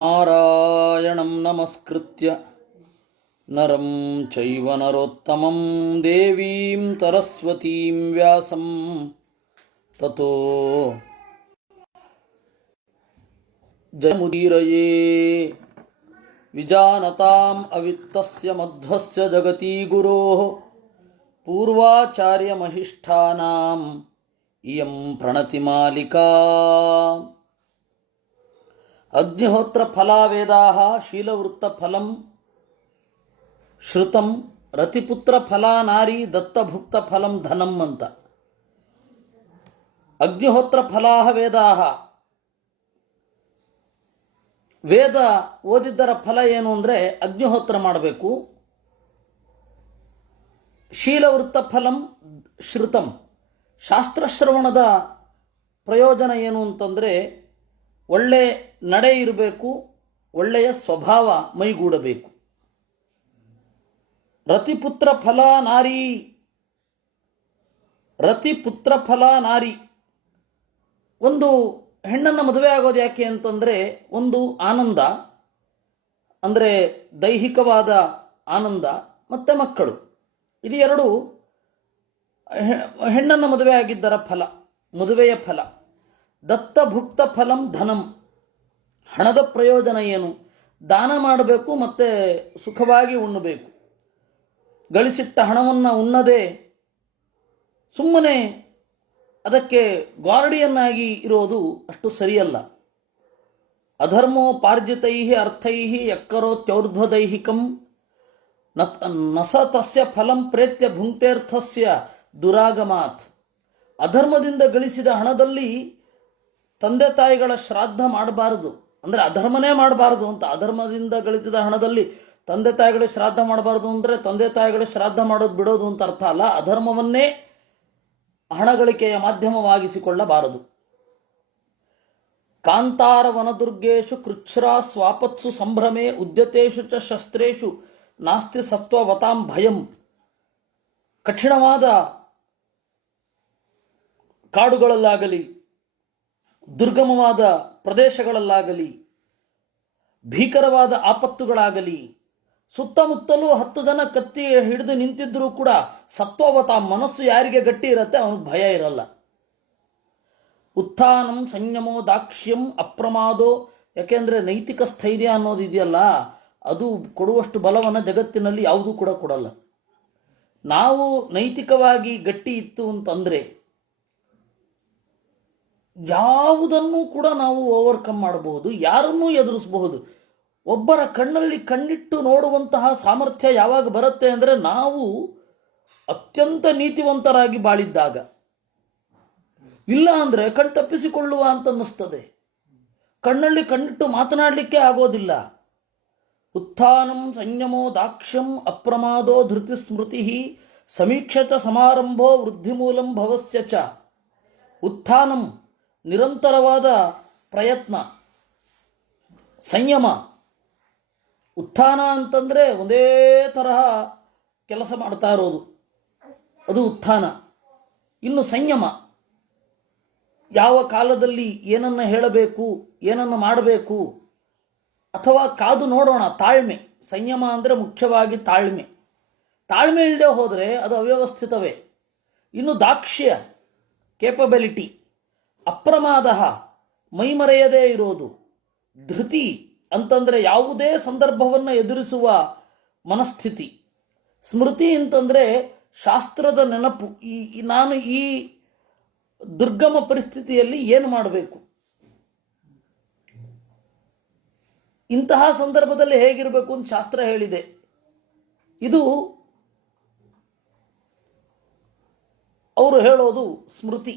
ನಾರಾಯಣಂ ನಮಸ್ಕೃತ್ಯ ನರಂ ಚೈವ ನರೋತ್ತಮಂ ದೇವೀಂ ಸರಸ್ವತೀಂ ವ್ಯಾಸಂ ತತೋ ಜಯಮುದೀರಯೇ ವಿಜಾನತಾಂ ಅವಿತ್ತಸ್ಯ ಮಧ್ವಸ್ಯ ಜಗತಿ ಗುರೋಃ ಪೂರ್ವಾಚಾರ್ಯಮಹಿಷ್ಠಾನಾಂ ಇಯಂ ಪ್ರಣತಿಮಾಲಿಕಾ. ಅಗ್ನಿಹೋತ್ರ ಫಲಾವೇದಾಹ ಶೀಲವೃತ್ತ ಫಲಂ ಶ್ರುತಂ ರತಿಪುತ್ರ ಫಲ ನಾರಿ ದತ್ತಭುಕ್ತ ಫಲಂ ಧನಂ ಅಂತ. ಅಗ್ನಿಹೋತ್ರ ಫಲಾಹ ವೇದಾಹ, ವೇದ ಓದಿದ್ದರ ಫಲ ಏನು ಅಂದರೆ ಅಗ್ನಿಹೋತ್ರ ಮಾಡಬೇಕು. ಶೀಲವೃತ್ತ ಫಲಂ ಶ್ರುತಂ, ಶಾಸ್ತ್ರಶ್ರವಣದ ಪ್ರಯೋಜನ ಏನು ಅಂತಂದರೆ ಒಳ್ಳೆ ನಡೆ ಇರಬೇಕು, ಒಳ್ಳೆಯ ಸ್ವಭಾವ ಮೈಗೂಡಬೇಕು. ರತಿಪುತ್ರ ಫಲ ನಾರಿ, ರತಿಪುತ್ರ ಫಲ ನಾರಿ, ಒಂದು ಹೆಣ್ಣನ್ನು ಮದುವೆ ಆಗೋದು ಯಾಕೆ ಅಂತಂದರೆ ಒಂದು ಆನಂದ, ಅಂದರೆ ದೈಹಿಕವಾದ ಆನಂದ ಮತ್ತು ಮಕ್ಕಳು, ಇದು ಎರಡು ಹೆಣ್ಣನ್ನು ಮದುವೆ ಆಗಿದ್ದರ ಫಲ, ಮದುವೆಯ ಫಲ. ದತ್ತಭುಕ್ತ ಫಲಂ ಧನಂ, ಹಣದ ಪ್ರಯೋಜನ ಏನು? ದಾನ ಮಾಡಬೇಕು ಮತ್ತು ಸುಖವಾಗಿ ಉಣ್ಣಬೇಕು. ಗಳಿಸಿಟ್ಟ ಹಣವನ್ನು ಉಣ್ಣದೆ ಸುಮ್ಮನೆ ಅದಕ್ಕೆ ಗಾರ್ಡಿಯನ್ನಾಗಿ ಇರೋದು ಅಷ್ಟು ಸರಿಯಲ್ಲ. ಅಧರ್ಮೋಪಾರ್ಜಿತೈ ಅರ್ಥೈ ಯಕ್ಕರೋತ್ಯೌರ್ಧ್ವದೈಹಿಕಂ ನಸ ತಸ್ಯ ಫಲಂ ಪ್ರೇತ್ಯ ಭುಂಕ್ತೇರ್ಥಸ್ಯ ದುರಾಗಮಾತ್. ಅಧರ್ಮದಿಂದ ಗಳಿಸಿದ ಹಣದಲ್ಲಿ ತಂದೆ ತಾಯಿಗಳ ಶ್ರಾದ್ದ ಮಾಡಬಾರದು, ಅಂದರೆ ಅಧರ್ಮನೇ ಮಾಡಬಾರದು ಅಂತ. ಅಧರ್ಮದಿಂದ ಗಳಿಸಿದ ಹಣದಲ್ಲಿ ತಂದೆ ತಾಯಿಗಳಿಗೆ ಶ್ರಾದ್ದ ಮಾಡಬಾರದು ಅಂದರೆ ತಂದೆ ತಾಯಿಗಳಿಗೆ ಶ್ರಾದ್ದ ಮಾಡೋದು ಬಿಡೋದು ಅಂತ ಅರ್ಥ ಅಲ್ಲ. ಅಧರ್ಮವನ್ನೇ ಹಣಗಳಿಕೆಯ ಮಾಧ್ಯಮವಾಗಿಸಿಕೊಳ್ಳಬಾರದು. ಕಾಂತಾರ ವನದುರ್ಗೇಶು ಕೃಚ್ಛ್ರಾ ಸ್ವಾಪತ್ಸು ಸಂಭ್ರಮೆ ಉದ್ಯತೇಶು ಚ ಶಸ್ತ್ರೇಶು ನಾಸ್ತಿ ಸತ್ವವತಾಂ ಭಯಂ. ಕಠಿಣವಾದ ಕಾಡುಗಳಲ್ಲಾಗಲಿ ದುರ್ಗಮವಾದ ಪ್ರದೇಶಗಳಲ್ಲಾಗಲಿ ಭೀಕರವಾದ ಆಪತ್ತುಗಳಾಗಲಿ ಸುತ್ತಮುತ್ತಲೂ 10 ಜನ ಕತ್ತಿ ಹಿಡಿದು ನಿಂತಿದ್ರೂ ಕೂಡ ಸತ್ವವತ ಮನಸ್ಸು ಯಾರಿಗೆ ಗಟ್ಟಿ ಇರುತ್ತೆ ಅವನಿಗೆ ಭಯ ಇರಲ್ಲ. ಉತ್ಥಾನಂ ಸಂಯಮೋ ದಾಕ್ಷ್ಯಂ ಅಪ್ರಮಾದೋ, ಯಾಕೆಂದರೆ ನೈತಿಕ ಸ್ಥೈರ್ಯ ಅನ್ನೋದು ಇದೆಯಲ್ಲ, ಅದು ಕೊಡುವಷ್ಟು ಬಲವನ್ನು ಜಗತ್ತಿನಲ್ಲಿ ಯಾವುದೂ ಕೂಡ ಕೊಡಲ್ಲ. ನಾವು ನೈತಿಕವಾಗಿ ಗಟ್ಟಿ ಇತ್ತು ಅಂತಂದರೆ ಯಾವುದನ್ನೂ ಕೂಡ ನಾವು ಓವರ್ಕಮ್ ಮಾಡಬಹುದು, ಯಾರನ್ನೂ ಎದುರಿಸಬಹುದು. ಒಬ್ಬರ ಕಣ್ಣಲ್ಲಿ ಕಣ್ಣಿಟ್ಟು ನೋಡುವಂತಹ ಸಾಮರ್ಥ್ಯ ಯಾವಾಗ ಬರುತ್ತೆ ಅಂದರೆ ನಾವು ಅತ್ಯಂತ ನೀತಿವಂತರಾಗಿ ಬಾಳಿದ್ದಾಗ. ಇಲ್ಲ ಅಂದರೆ ಕಣ್ತಪ್ಪಿಸಿಕೊಳ್ಳುವ ಅಂತ ಅನ್ನಿಸ್ತದೆ, ಕಣ್ಣಲ್ಲಿ ಕಣ್ಣಿಟ್ಟು ಮಾತನಾಡಲಿಕ್ಕೆ ಆಗೋದಿಲ್ಲ. ಉತ್ಥಾನಂ ಸಂಯಮೋ ದಾಕ್ಷ್ಯಂ ಅಪ್ರಮಾದೋ ಧೃತಿ ಸ್ಮೃತಿ ಸಮೀಕ್ಷತ ಸಮಾರಂಭೋ ವೃದ್ಧಿಮೂಲಂ ಭವಸ್ಯ ಚ. ಉತ್ಥಾನಂ ನಿರಂತರವಾದ ಪ್ರಯತ್ನ, ಸಂಯಮ. ಉತ್ಥಾನ ಅಂತಂದರೆ ಒಂದೇ ತರಹ ಕೆಲಸ ಮಾಡ್ತಾ ಇರೋದು, ಅದು ಉತ್ಥಾನ. ಇನ್ನು ಸಂಯಮ, ಯಾವ ಕಾಲದಲ್ಲಿ ಏನನ್ನು ಹೇಳಬೇಕು, ಏನನ್ನು ಮಾಡಬೇಕು, ಅಥವಾ ಕಾದು ನೋಡೋಣ. ತಾಳ್ಮೆ, ಸಂಯಮ ಅಂದರೆ ಮುಖ್ಯವಾಗಿ ತಾಳ್ಮೆ. ತಾಳ್ಮೆ ಇಲ್ಲದೆ ಹೋದರೆ ಅದು ಅವ್ಯವಸ್ಥಿತವೇ. ಇನ್ನು ದಾಕ್ಷ್ಯ, ಕೇಪಬಿಲಿಟಿ. ಅಪ್ರಮಾದ, ಮೈಮರೆಯದೇ ಇರೋದು. ಧೃತಿ ಅಂತಂದರೆ ಯಾವುದೇ ಸಂದರ್ಭವನ್ನು ಎದುರಿಸುವ ಮನಸ್ಥಿತಿ. ಸ್ಮೃತಿ ಅಂತಂದರೆ ಶಾಸ್ತ್ರದ ನೆನಪು. ನಾನು ಈ ದುರ್ಗಮ ಪರಿಸ್ಥಿತಿಯಲ್ಲಿ ಏನು ಮಾಡಬೇಕು, ಇಂತಹ ಸಂದರ್ಭದಲ್ಲಿ ಹೇಗಿರಬೇಕು ಅಂತ ಶಾಸ್ತ್ರ ಹೇಳಿದೆ. ಇದು ಅವರು ಹೇಳೋದು ಸ್ಮೃತಿ.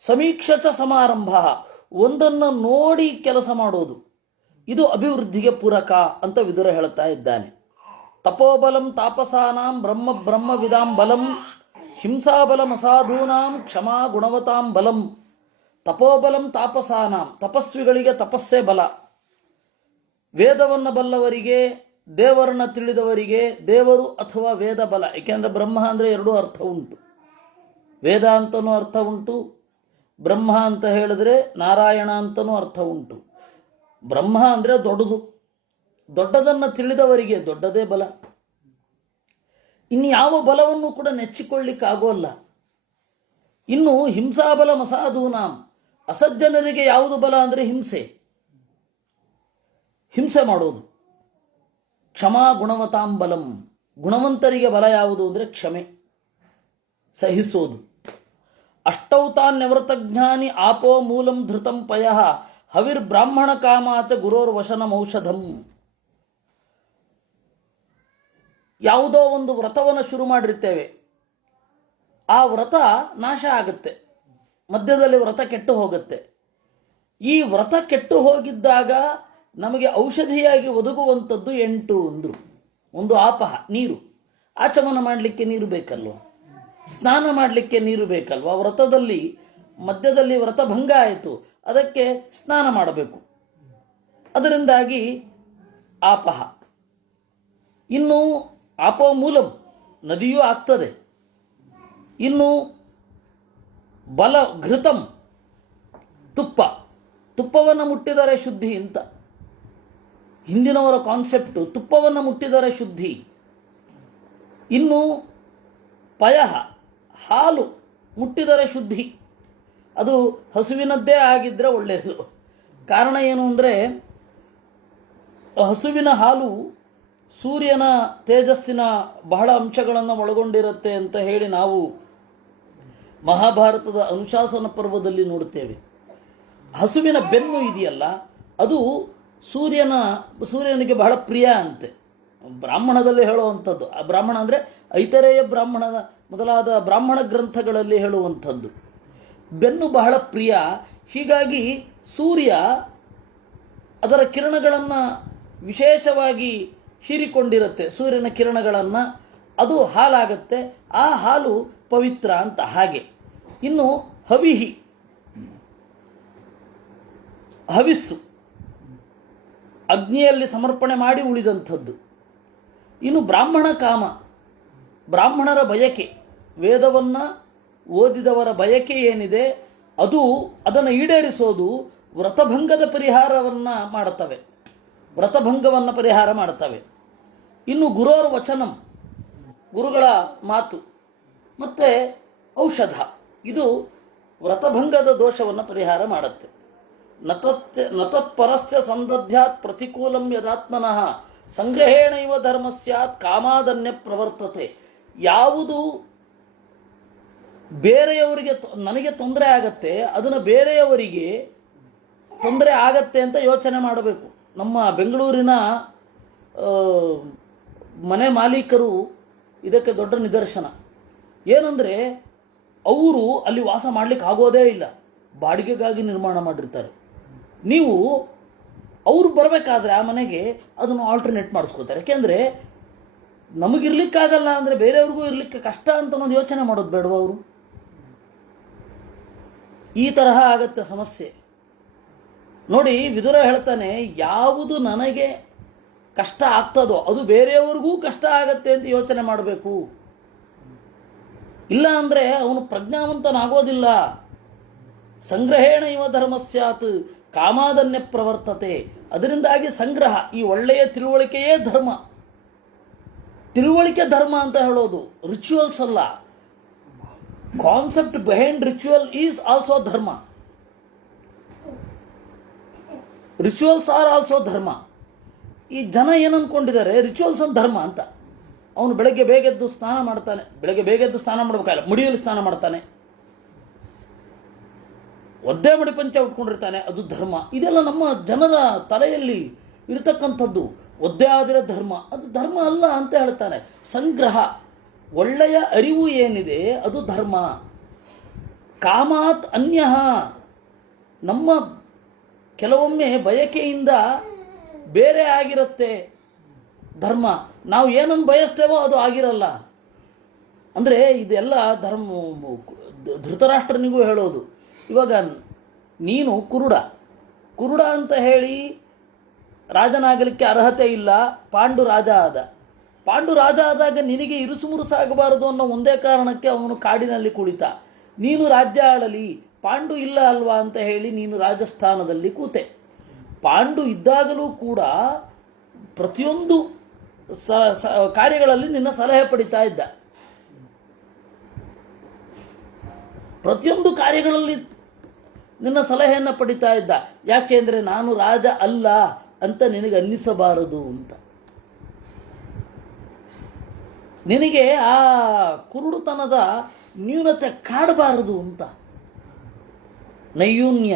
ಸಮೀಕ್ಷತ ಸಮಾರಂಭ, ಒಂದನ್ನು ನೋಡಿ ಕೆಲಸ ಮಾಡೋದು, ಇದು ಅಭಿವೃದ್ಧಿಗೆ ಪೂರಕ ಅಂತ ವಿದುರ ಹೇಳ್ತಾ ಇದ್ದಾನೆ. ತಪೋಬಲಂ ತಾಪಸಾನಾಂ ಬ್ರಹ್ಮ ಬ್ರಹ್ಮವಿದಾಂ ಬಲಂ ಹಿಂಸಾಬಲಂ ಅಸಾಧೂನಾಂ ಕ್ಷಮಾ ಗುಣವತಾಂ ಬಲಂ. ತಪೋಬಲಂ ತಾಪಸಾನಾಂ, ತಪಸ್ವಿಗಳಿಗೆ ತಪಸ್ಸೇ ಬಲ. ವೇದವನ್ನು ಬಲ್ಲವರಿಗೆ, ದೇವರನ್ನು ತಿಳಿದವರಿಗೆ ದೇವರು ಅಥವಾ ವೇದ ಬಲ. ಏಕೆಂದರೆ ಬ್ರಹ್ಮ ಅಂದರೆ 2 ಅರ್ಥ ಉಂಟು. ವೇದ ಅಂತನೂ ಅರ್ಥ ಉಂಟು, ಬ್ರಹ್ಮ ಅಂತ ಹೇಳಿದ್ರೆ ನಾರಾಯಣ ಅಂತನೂ ಅರ್ಥ ಉಂಟು. ಬ್ರಹ್ಮ ಅಂದರೆ ದೊಡ್ಡದು, ದೊಡ್ಡದನ್ನು ತಿಳಿದವರಿಗೆ ದೊಡ್ಡದೇ ಬಲ. ಇನ್ನು ಯಾವ ಬಲವನ್ನು ಕೂಡ ನೆಚ್ಚಿಕೊಳ್ಳಿಕ್ಕಾಗೋಲ್ಲ. ಇನ್ನು ಹಿಂಸಾಬಲ ಮಸಾಧೂನಾಂ, ಅಸಜ್ಜನರಿಗೆ ಯಾವುದು ಬಲ ಅಂದರೆ ಹಿಂಸೆ ಮಾಡೋದು. ಕ್ಷಮಾ ಗುಣವತಾಂ ಬಲಂ, ಗುಣವಂತರಿಗೆ ಬಲ ಯಾವುದು ಅಂದರೆ ಕ್ಷಮೆ, ಸಹಿಸೋದು. ಅಷ್ಟೌತಾನ್ಯವೃತಜ್ಞಾನಿ ಆಪೋ ಮೂಲಂ ಧೃತಂ ಪಯಃ ಹವಿರ್ಬ್ರಾಹ್ಮಣ ಕಾಮಾಚ ಗುರೋರ್ವಶನಮೌಷಧಂ. ಯಾವುದೋ ಒಂದು ವ್ರತವನ್ನು ಶುರು ಮಾಡಿರ್ತೇವೆ, ಆ ವ್ರತ ನಾಶ ಆಗುತ್ತೆ, ಮಧ್ಯದಲ್ಲಿ ವ್ರತ ಕೆಟ್ಟು ಹೋಗುತ್ತೆ. ಈ ವ್ರತ ಕೆಟ್ಟು ಹೋಗಿದ್ದಾಗ ನಮಗೆ ಔಷಧಿಯಾಗಿ ಒದಗುವಂಥದ್ದು 8 ಅಂದರು. ಒಂದು ಆಪಹ, ನೀರು. ಆಚಮನ ಮಾಡಲಿಕ್ಕೆ ನೀರು ಬೇಕಲ್ವ, ಸ್ನಾನ ಮಾಡಲಿಕ್ಕೆ ನೀರು ಬೇಕಲ್ವ. ವ್ರತದಲ್ಲಿ ಮಧ್ಯದಲ್ಲಿ ವ್ರತ ಭಂಗ ಆಯಿತು, ಅದಕ್ಕೆ ಸ್ನಾನ ಮಾಡಬೇಕು, ಅದರಿಂದಾಗಿ ಆಪಹ. ಇನ್ನು ಆಪೋ ಮೂಲಂ, ನದಿಯೂ ಆಗ್ತದೆ. ಇನ್ನು ಬಲ ಘೃತಂ, ತುಪ್ಪವನ್ನು ಮುಟ್ಟಿದರೆ ಶುದ್ಧಿ ಅಂತ ಹಿಂದಿನವರ ಕಾನ್ಸೆಪ್ಟು, ತುಪ್ಪವನ್ನು ಮುಟ್ಟಿದರೆ ಶುದ್ಧಿ. ಇನ್ನು ಪಯಃ, ಹಾಲು ಮುಟ್ಟಿದರೆ ಶುದ್ಧಿ. ಅದು ಹಸುವಿನದ್ದೇ ಆಗಿದ್ದರೆ ಒಳ್ಳೆಯದು. ಕಾರಣ ಏನು ಅಂದರೆ ಹಸುವಿನ ಹಾಲು ಸೂರ್ಯನ ತೇಜಸ್ಸಿನ ಬಹಳ ಅಂಶಗಳನ್ನು ಒಳಗೊಂಡಿರುತ್ತೆ ಅಂತ ಹೇಳಿ ನಾವು ಮಹಾಭಾರತದ ಅನುಶಾಸನ ಪರ್ವದಲ್ಲಿ ನೋಡುತ್ತೇವೆ. ಹಸುವಿನ ಬೆನ್ನು ಇದೆಯಲ್ಲ, ಅದು ಸೂರ್ಯನಿಗೆ ಬಹಳ ಪ್ರಿಯ ಅಂತೆ. ಬ್ರಾಹ್ಮಣದಲ್ಲಿ ಹೇಳುವಂಥದ್ದು, ಆ ಬ್ರಾಹ್ಮಣ ಅಂದರೆ ಐತರೇಯ ಬ್ರಾಹ್ಮಣದ ಮೊದಲಾದ ಬ್ರಾಹ್ಮಣ ಗ್ರಂಥಗಳಲ್ಲಿ ಹೇಳುವಂಥದ್ದು. ಬೆನ್ನು ಬಹಳ ಪ್ರಿಯ, ಹೀಗಾಗಿ ಸೂರ್ಯ ಅದರ ಕಿರಣಗಳನ್ನು ವಿಶೇಷವಾಗಿ ಹೀರಿಕೊಂಡಿರುತ್ತೆ, ಸೂರ್ಯನ ಕಿರಣಗಳನ್ನು, ಅದು ಹಾಲಾಗತ್ತೆ. ಆ ಹಾಲು ಪವಿತ್ರ ಅಂತ. ಹಾಗೆ ಇನ್ನು ಹವಿಸ್ಸು, ಅಗ್ನಿಯಲ್ಲಿ ಸಮರ್ಪಣೆ ಮಾಡಿ ಉಳಿದಂಥದ್ದು. ಇನ್ನು ಬ್ರಾಹ್ಮಣ ಕಾಮ, ಬ್ರಾಹ್ಮಣರ ಬಯಕೆ, ವೇದವನ್ನು ಓದಿದವರ ಬಯಕೆ ಏನಿದೆ ಅದನ್ನು ಈಡೇರಿಸೋದು ವ್ರತಭಂಗದ ಪರಿಹಾರವನ್ನು ಮಾಡುತ್ತವೆ, ವ್ರತಭಂಗವನ್ನು ಪರಿಹಾರ ಮಾಡುತ್ತವೆ. ಇನ್ನು ಗುರೋರ್ ವಚನಂ, ಗುರುಗಳ ಮಾತು, ಮತ್ತು ಔಷಧ, ಇದು ವ್ರತಭಂಗದ ದೋಷವನ್ನು ಪರಿಹಾರ ಮಾಡುತ್ತೆ. ನತತ್ಪರಸ್ಯ ಸಂದಧ್ಯಾತ್ ಪ್ರತಿಕೂಲಂ ಯದಾತ್ಮನಃ ಸಂಗ್ರಹೇಣ ಇವ ಧರ್ಮ ಸ್ಯಾತ್ ಕಾಮಾದನ್ಯ ಪ್ರವರ್ತತೆ. ಯಾವುದು ಬೇರೆಯವರಿಗೆ ನನಗೆ ತೊಂದರೆ ಆಗತ್ತೆ, ಅದನ್ನು ಬೇರೆಯವರಿಗೆ ತೊಂದರೆ ಆಗತ್ತೆ ಅಂತ ಯೋಚನೆ ಮಾಡಬೇಕು. ನಮ್ಮ ಬೆಂಗಳೂರಿನ ಮನೆ ಮಾಲೀಕರು ಇದಕ್ಕೆ ದೊಡ್ಡ ನಿದರ್ಶನ. ಏನಂದರೆ ಅವರು ಅಲ್ಲಿ ವಾಸ ಮಾಡಲಿಕ್ಕೆ ಆಗೋದೇ ಇಲ್ಲ, ಬಾಡಿಗೆಗಾಗಿ ನಿರ್ಮಾಣ ಮಾಡಿರ್ತಾರೆ. ನೀವು ಅವರು ಬರಬೇಕಾದ್ರೆ ಆ ಮನೆಗೆ ಅದನ್ನು ಆಲ್ಟರ್ನೇಟ್ ಮಾಡಿಸ್ಕೋತಾರೆ. ಯಾಕೆಂದರೆ ನಮಗಿರ್ಲಿಕ್ಕಾಗಲ್ಲ ಅಂದರೆ ಬೇರೆಯವ್ರಿಗೂ ಇರಲಿಕ್ಕೆ ಕಷ್ಟ ಅಂತ ಒಂದು ಯೋಚನೆ ಮಾಡೋದು ಬೇಡವ ಅವರು? ಈ ತರಹ ಆಗತ್ತೆ ಸಮಸ್ಯೆ. ನೋಡಿ, ವಿದುರ ಹೇಳ್ತಾನೆ, ಯಾವುದು ನನಗೆ ಕಷ್ಟ ಆಗ್ತದೋ ಅದು ಬೇರೆಯವ್ರಿಗೂ ಕಷ್ಟ ಆಗತ್ತೆ ಅಂತ ಯೋಚನೆ ಮಾಡಬೇಕು. ಇಲ್ಲ ಅಂದರೆ ಅವನು ಪ್ರಜ್ಞಾವಂತನಾಗೋದಿಲ್ಲ. ಸಂಗ್ರಹೇಣ ಇವ ಧರ್ಮ ಸ್ಯಾತ್ ಕಾಮಾದನ್ಯ ಪ್ರವರ್ತತೆ. ಅದರಿಂದಾಗಿ ಸಂಗ್ರಹ, ಈ ಒಳ್ಳೆಯ ತಿಳುವಳಿಕೆಯೇ ಧರ್ಮ. ತಿಳುವಳಿಕೆ ಧರ್ಮ ಅಂತ ಹೇಳೋದು, ರಿಚುವಲ್ಸ್ ಅಲ್ಲ. Concept behind ritual is also ಧರ್ಮ. ರಿಚುವಲ್ಸ್ ಆರ್ ಆಲ್ಸೋ ಧರ್ಮ. ಈ ಜನ ಏನು ಅಂದ್ಕೊಂಡಿದ್ದಾರೆ, ರಿಚುವಲ್ಸ್ ಅಂತ ಧರ್ಮ ಅಂತ. ಅವನು ಬೆಳಗ್ಗೆ ಬೇಗೆದ್ದು ಸ್ನಾನ ಮಾಡ್ತಾನೆ, ಬೆಳಗ್ಗೆ ಬೇಗೆದ್ದು ಸ್ನಾನ ಮಾಡಬೇಕಾಗಿಲ್ಲ, ಮುಡಿಯಲ್ಲಿ ಸ್ನಾನ ಮಾಡ್ತಾನೆ, ಒದ್ದೆ ಮಡಿ ಪಂಚ ಉಟ್ಕೊಂಡಿರ್ತಾನೆ, ಅದು ಧರ್ಮ. ಇದೆಲ್ಲ ನಮ್ಮ ಜನರ ತಲೆಯಲ್ಲಿ ಇರತಕ್ಕಂಥದ್ದು. ಒದ್ದೆ ಆದರೆ ಧರ್ಮ, ಅದು ಧರ್ಮ ಅಲ್ಲ ಅಂತ ಹೇಳ್ತಾನೆ. ಸಂಗ್ರಹ, ಒಳ್ಳೆಯ ಅರಿವು ಏನಿದೆ ಅದು ಧರ್ಮ. ಕಾಮಾತ್ ಅನ್ಯ, ನಮ್ಮ ಕೆಲವೊಮ್ಮೆ ಬಯಕೆಯಿಂದ ಬೇರೆ ಆಗಿರುತ್ತೆ ಧರ್ಮ. ನಾವು ಏನನ್ನು ಬಯಸ್ತೇವೋ ಅದು ಆಗಿರಲ್ಲ. ಅಂದರೆ ಇದೆಲ್ಲ ಧರ್ಮ ಧೃತರಾಷ್ಟ್ರನಿಗೂ ಹೇಳೋದು. ಇವಾಗ ನೀನು ಕುರುಡ ಅಂತ ಹೇಳಿ ರಾಜನಾಗಲಿಕ್ಕೆ ಅರ್ಹತೆ ಇಲ್ಲ. ಪಾಂಡು ರಾಜ ಆದಾಗ ನಿನಗೆ ಇರುಸುಮುರುಸಾಗಬಾರದು ಅನ್ನೋ ಒಂದೇ ಕಾರಣಕ್ಕೆ ಅವನು ಕಾಡಿನಲ್ಲಿ ಕುಳಿತ. ನೀನು ರಾಜ್ಯ ಆಳಲಿ, ಪಾಂಡು ಇಲ್ಲ ಅಲ್ವಾ ಅಂತ ಹೇಳಿ ನೀನು ರಾಜಸ್ಥಾನದಲ್ಲಿ ಕೂತೆ. ಪಾಂಡು ಇದ್ದಾಗಲೂ ಕೂಡ ಪ್ರತಿಯೊಂದು ಕಾರ್ಯಗಳಲ್ಲಿ ನಿನ್ನ ಸಲಹೆ ಪಡಿತಾ ಇದ್ದ. ಪ್ರತಿಯೊಂದು ಕಾರ್ಯಗಳಲ್ಲಿ ನಿನ್ನ ಸಲಹೆಯನ್ನು ಪಡಿತಾ ಇದ್ದ. ಯಾಕೆಂದರೆ ನಾನು ರಾಜ ಅಲ್ಲ ಅಂತ ನಿನಗೆ ಅನ್ನಿಸಬಾರದು ಅಂತ. ನಿನಗೆ ಆ ಕುರುಡುತನದ ನ್ಯೂನತೆ ಕಾಡಬಾರದು ಅಂತ. ನೈಯೂನ್ಯ,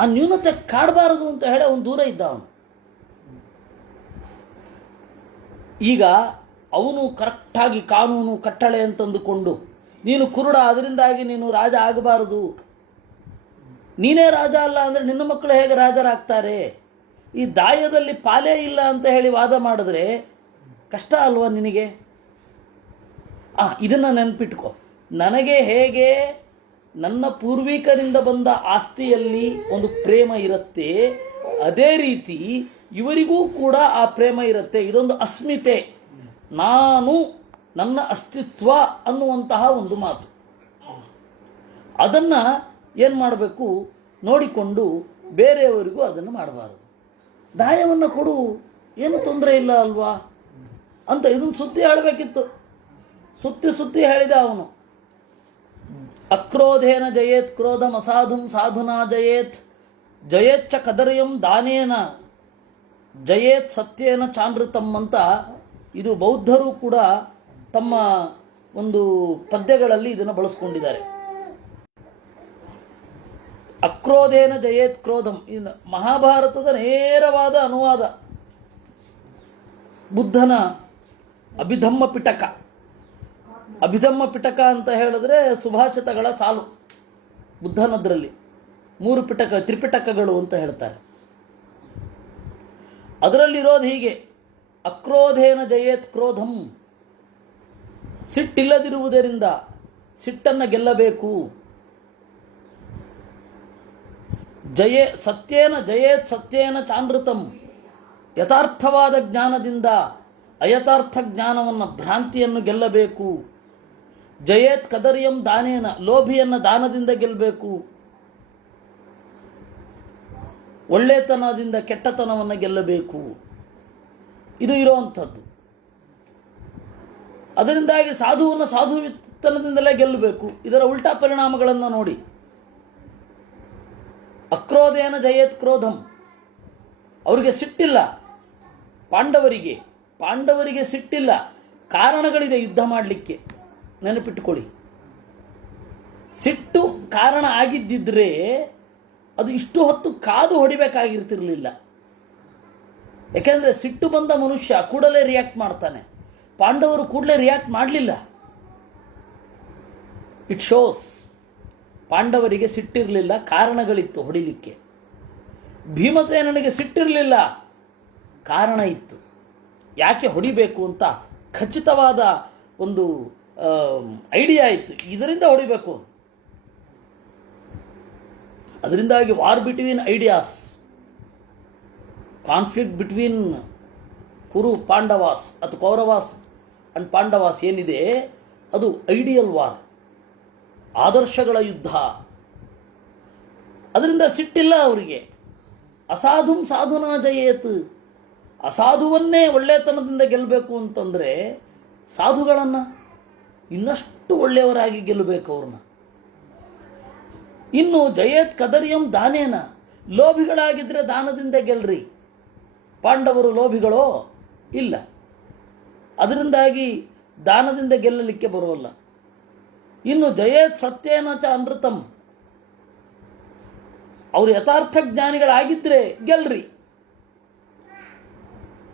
ಆ ನ್ಯೂನತೆ ಕಾಡಬಾರದು ಅಂತ ಹೇಳಿ ಅವನು ದೂರ ಇದ್ದ. ಅವನು ಈಗ ಅವನು ಕರೆಕ್ಟಾಗಿ ಕಾನೂನು ಕಟ್ಟಳೆ ಅಂತಂದುಕೊಂಡು ನೀನು ಕುರುಡ, ಅದರಿಂದಾಗಿ ನೀನು ರಾಜ ಆಗಬಾರದು, ನೀನೇ ರಾಜ ಅಲ್ಲ ಅಂದರೆ ನಿನ್ನ ಮಕ್ಕಳು ಹೇಗೆ ರಾಜರಾಗ್ತಾರೆ, ಈ ದಾಯದಲ್ಲಿ ಪಾಲೇ ಇಲ್ಲ ಅಂತ ಹೇಳಿ ವಾದ ಮಾಡಿದ್ರೆ ಕಷ್ಟ ಅಲ್ವಾ ನಿನಗೆ? ಇದನ್ನು ನೆನಪಿಟ್ಕೊ. ನನಗೆ ಹೇಗೆ ನನ್ನ ಪೂರ್ವಿಕರಿಂದ ಬಂದ ಆಸ್ತಿಯಲ್ಲಿ ಒಂದು ಪ್ರೇಮ ಇರುತ್ತೆ, ಅದೇ ರೀತಿ ಇವರಿಗೂ ಕೂಡ ಆ ಪ್ರೇಮ ಇರುತ್ತೆ. ಇದೊಂದು ಅಸ್ಮಿತೆ, ನಾನು, ನನ್ನ ಅಸ್ತಿತ್ವ ಅನ್ನುವಂತಹ ಒಂದು ಮಾತು. ಅದನ್ನು ಏನು ಮಾಡಬೇಕು, ನೋಡಿಕೊಂಡು ಬೇರೆಯವರಿಗೂ ಅದನ್ನು ಮಾಡಬಾರದು. ದಾಯವನ್ನು ಕೊಡು, ಏನು ತೊಂದರೆ ಇಲ್ಲ ಅಲ್ವಾ ಅಂತ ಇದನ್ನು ಸುತ್ತಿ ಹೇಳಬೇಕಿತ್ತು. ಸುತ್ತಿ ಹೇಳಿದ ಅವನು. ಅಕ್ರೋಧೇನ ಜಯೇತ್ ಕ್ರೋಧಂ ಅಸಾಧುಂ ಸಾಧುನಾ ಜಯೇತ್ ಜಯೇಚ್ಛ ಕದರ್ಯಂ ದಾನೇನ ಜಯೇತ್ ಸತ್ಯೇನ ಚಾನೃತಂ ಅಂತ ಇದು ಬೌದ್ಧರು ಕೂಡ ತಮ್ಮ ಒಂದು ಪದ್ಯಗಳಲ್ಲಿ ಇದನ್ನು ಬಳಸ್ಕೊಂಡಿದ್ದಾರೆ. ಅಕ್ರೋಧೇನ ಜಯೇತ್ ಕ್ರೋಧಂ, ಇದು ಮಹಾಭಾರತದ ನೇರವಾದ ಅನುವಾದ. ಬುದ್ಧನ ಅಭಿಧಮ್ಮ ಪಿಟಕ. ಅಭಿಧಮ್ಮ ಪಿಟಕ ಅಂತ ಹೇಳಿದ್ರೆ ಸುಭಾಷಿತಗಳ ಸಾಲು ಬುದ್ಧನದ್ರಲ್ಲಿ 3 ಪಿಟಕ, ತ್ರಿಪಿಟಕಗಳು ಅಂತ ಹೇಳ್ತಾರೆ. ಅದರಲ್ಲಿರೋದು ಹೀಗೆ: ಅಕ್ರೋಧೇನ ಜಯೇತ್ ಕ್ರೋಧಂ, ಸಿಟ್ಟಿಲ್ಲದಿರುವುದರಿಂದ ಸಿಟ್ಟನ್ನು ಗೆಲ್ಲಬೇಕು. ಸತ್ಯೇನ ಜಯೇತ್ ಸತ್ಯೇನ ಚಾನೃತಂ, ಯಥಾರ್ಥವಾದ ಜ್ಞಾನದಿಂದ ಅಯಥಾರ್ಥ ಜ್ಞಾನವನ್ನು, ಭ್ರಾಂತಿಯನ್ನು ಗೆಲ್ಲಬೇಕು. ಜಯೇತ್ ಕದರ್ಯಂ ದಾನೇನ, ಲೋಭಿಯನ್ನು ದಾನದಿಂದ ಗೆಲ್ಲಬೇಕು. ಒಳ್ಳೆತನದಿಂದ ಕೆಟ್ಟತನವನ್ನು ಗೆಲ್ಲಬೇಕು. ಇದು ಇರುವಂಥದ್ದು. ಅದರಿಂದಾಗಿ ಸಾಧುವನ್ನು ಸಾಧುತನದಿಂದಲೇ ಗೆಲ್ಲಬೇಕು. ಇದರ ಉಲ್ಟಾ ಪರಿಣಾಮಗಳನ್ನು ನೋಡಿ. ಅಕ್ರೋಧೇನ ಜಯೇತ್ ಕ್ರೋಧಂ, ಅವರಿಗೆ ಸಿಟ್ಟಿಲ್ಲ. ಪಾಂಡವರಿಗೆ ಸಿಟ್ಟಿಲ್ಲ. ಕಾರಣಗಳಿದೆ ಯುದ್ಧ ಮಾಡಲಿಕ್ಕೆ, ನೆನಪಿಟ್ಟುಕೊಳ್ಳಿ. ಸಿಟ್ಟು ಕಾರಣ ಆಗಿದ್ದಿದ್ರೆ ಅದು ಇಷ್ಟು ಹೊತ್ತು ಕಾದು ಹೊಡಿಬೇಕಾಗಿರ್ತಿರ್ಲಿಲ್ಲ. ಯಾಕೆಂದರೆ ಸಿಟ್ಟು ಬಂದ ಮನುಷ್ಯ ಕೂಡಲೇ ರಿಯಾಕ್ಟ್ ಮಾಡ್ತಾನೆ. ಪಾಂಡವರು ಕೂಡಲೇ ರಿಯಾಕ್ಟ್ ಮಾಡಲಿಲ್ಲ. ಇಟ್ ಶೋಸ್ ಪಾಂಡವರಿಗೆ ಸಿಟ್ಟಿರಲಿಲ್ಲ, ಕಾರಣಗಳಿತ್ತು ಹೊಡಿಲಿಕ್ಕೆ. ಭೀಮಸೇನನಿಗೆ ಸಿಟ್ಟಿರಲಿಲ್ಲ, ಕಾರಣ ಇತ್ತು. ಯಾಕೆ ಹೊಡಿಬೇಕು ಅಂತ ಖಚಿತವಾದ ಒಂದು ಐಡಿಯಾ ಇತ್ತು, ಇದರಿಂದ ಹೊಡಿಬೇಕು. ಅದರಿಂದಾಗಿ war between ideas, conflict between Kuru Pandavas ಅಥವಾ ಕೌರವಾಸ್ ಅಂಡ್ ಪಾಂಡವಾಸ್ ಏನಿದೆ ಅದು ಐಡಿಯಲ್ ವಾರ್, ಆದರ್ಶಗಳ ಯುದ್ಧ. ಅದರಿಂದ ಸಿಟ್ಟಿಲ್ಲ ಅವರಿಗೆ. ಅಸಾಧುಂ ಸಾಧುನಾ ಜಯೇತ್, ಅಸಾಧುವನ್ನೇ ಒಳ್ಳೆತನದಿಂದ ಗೆಲ್ಲಬೇಕು ಅಂತಂದರೆ ಸಾಧುಗಳನ್ನು ಇನ್ನಷ್ಟು ಒಳ್ಳೆಯವರಾಗಿ ಗೆಲ್ಲಬೇಕು ಅವ್ರನ್ನ. ಇನ್ನು ಜಯೇತ್ ಕದರ್ಯಂ ದಾನೇನ, ಲೋಭಿಗಳಾಗಿದ್ದರೆ ದಾನದಿಂದ ಗೆಲ್ರಿ. ಪಾಂಡವರು ಲೋಭಿಗಳೋ? ಇಲ್ಲ. ಅದರಿಂದಾಗಿ ದಾನದಿಂದ ಗೆಲ್ಲಲಿಕ್ಕೆ ಬರೋಲ್ಲ. ಇನ್ನು ಜಯೇತ್ ಸತ್ಯೇನ ಚ ಅನೃತಂ, ಅವರು ಯಥಾರ್ಥ ಜ್ಞಾನಿಗಳಾಗಿದ್ದರೆ ಗೆಲ್ರಿ.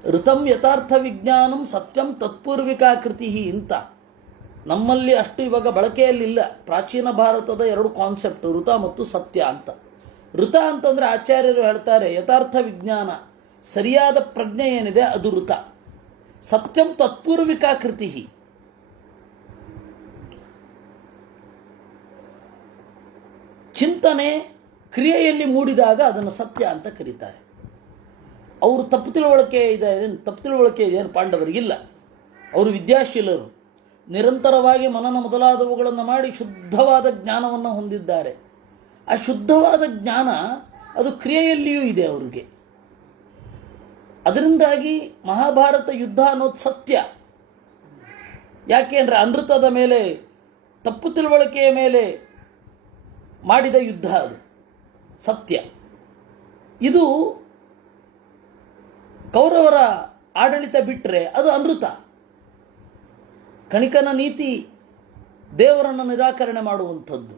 ಋತಂ ಯಥಾರ್ಥ ವಿಜ್ಞಾನಂ ಸತ್ಯಂ ತತ್ಪೂರ್ವಿಕಾ ಕೃತಿ ಅಂತ ನಮ್ಮಲ್ಲಿ ಅಷ್ಟು ಇವಾಗ ಬಳಕೆಯಲ್ಲಿಲ್ಲ. ಪ್ರಾಚೀನ ಭಾರತದ 2 ಕಾನ್ಸೆಪ್ಟ್, ಋತ ಮತ್ತು ಸತ್ಯ ಅಂತ. ಋತ ಅಂತಂದರೆ ಆಚಾರ್ಯರು ಹೇಳ್ತಾರೆ ಯಥಾರ್ಥ ವಿಜ್ಞಾನ, ಸರಿಯಾದ ಪ್ರಜ್ಞೆ ಏನಿದೆ ಅದು ಋತ. ಸತ್ಯಂ ತತ್ಪೂರ್ವಿಕಾ ಕೃತಿ, ಚಿಂತನೆ ಕ್ರಿಯೆಯಲ್ಲಿ ಮೂಡಿದಾಗ ಅದನ್ನು ಸತ್ಯ ಅಂತ ಕರೀತಾರೆ. ಅವರು ತಪ್ಪು ತಿಳುವಳಿಕೆ ಇದೆಯೇನು ಪಾಂಡವರಿಗಿಲ್ಲ. ಅವರು ವಿದ್ಯಾಶೀಲರು, ನಿರಂತರವಾಗಿ ಮನನ ಮೊದಲಾದವುಗಳನ್ನು ಮಾಡಿ ಶುದ್ಧವಾದ ಜ್ಞಾನವನ್ನು ಹೊಂದಿದ್ದಾರೆ. ಆ ಶುದ್ಧವಾದ ಜ್ಞಾನ ಅದು ಕ್ರಿಯೆಯಲ್ಲಿಯೂ ಇದೆ ಅವರಿಗೆ. ಅದರಿಂದಾಗಿ ಮಹಾಭಾರತ ಯುದ್ಧ ಅನ್ನೋದು ಸತ್ಯ. ಯಾಕೆ ಅಂದರೆ ಅನೃತದ ಮೇಲೆ, ತಪ್ಪು ತಿಳುವಳಿಕೆಯ ಮೇಲೆ ಮಾಡಿದ ಯುದ್ಧ ಅದು ಸತ್ಯ. ಇದು ಕೌರವರ ಆಡಳಿತ ಬಿಟ್ಟರೆ ಅದು ಅನೃತ. ಕಣಿಕನ ನೀತಿ ದೇವರನ್ನು ನಿರಾಕರಣೆ ಮಾಡುವಂಥದ್ದು.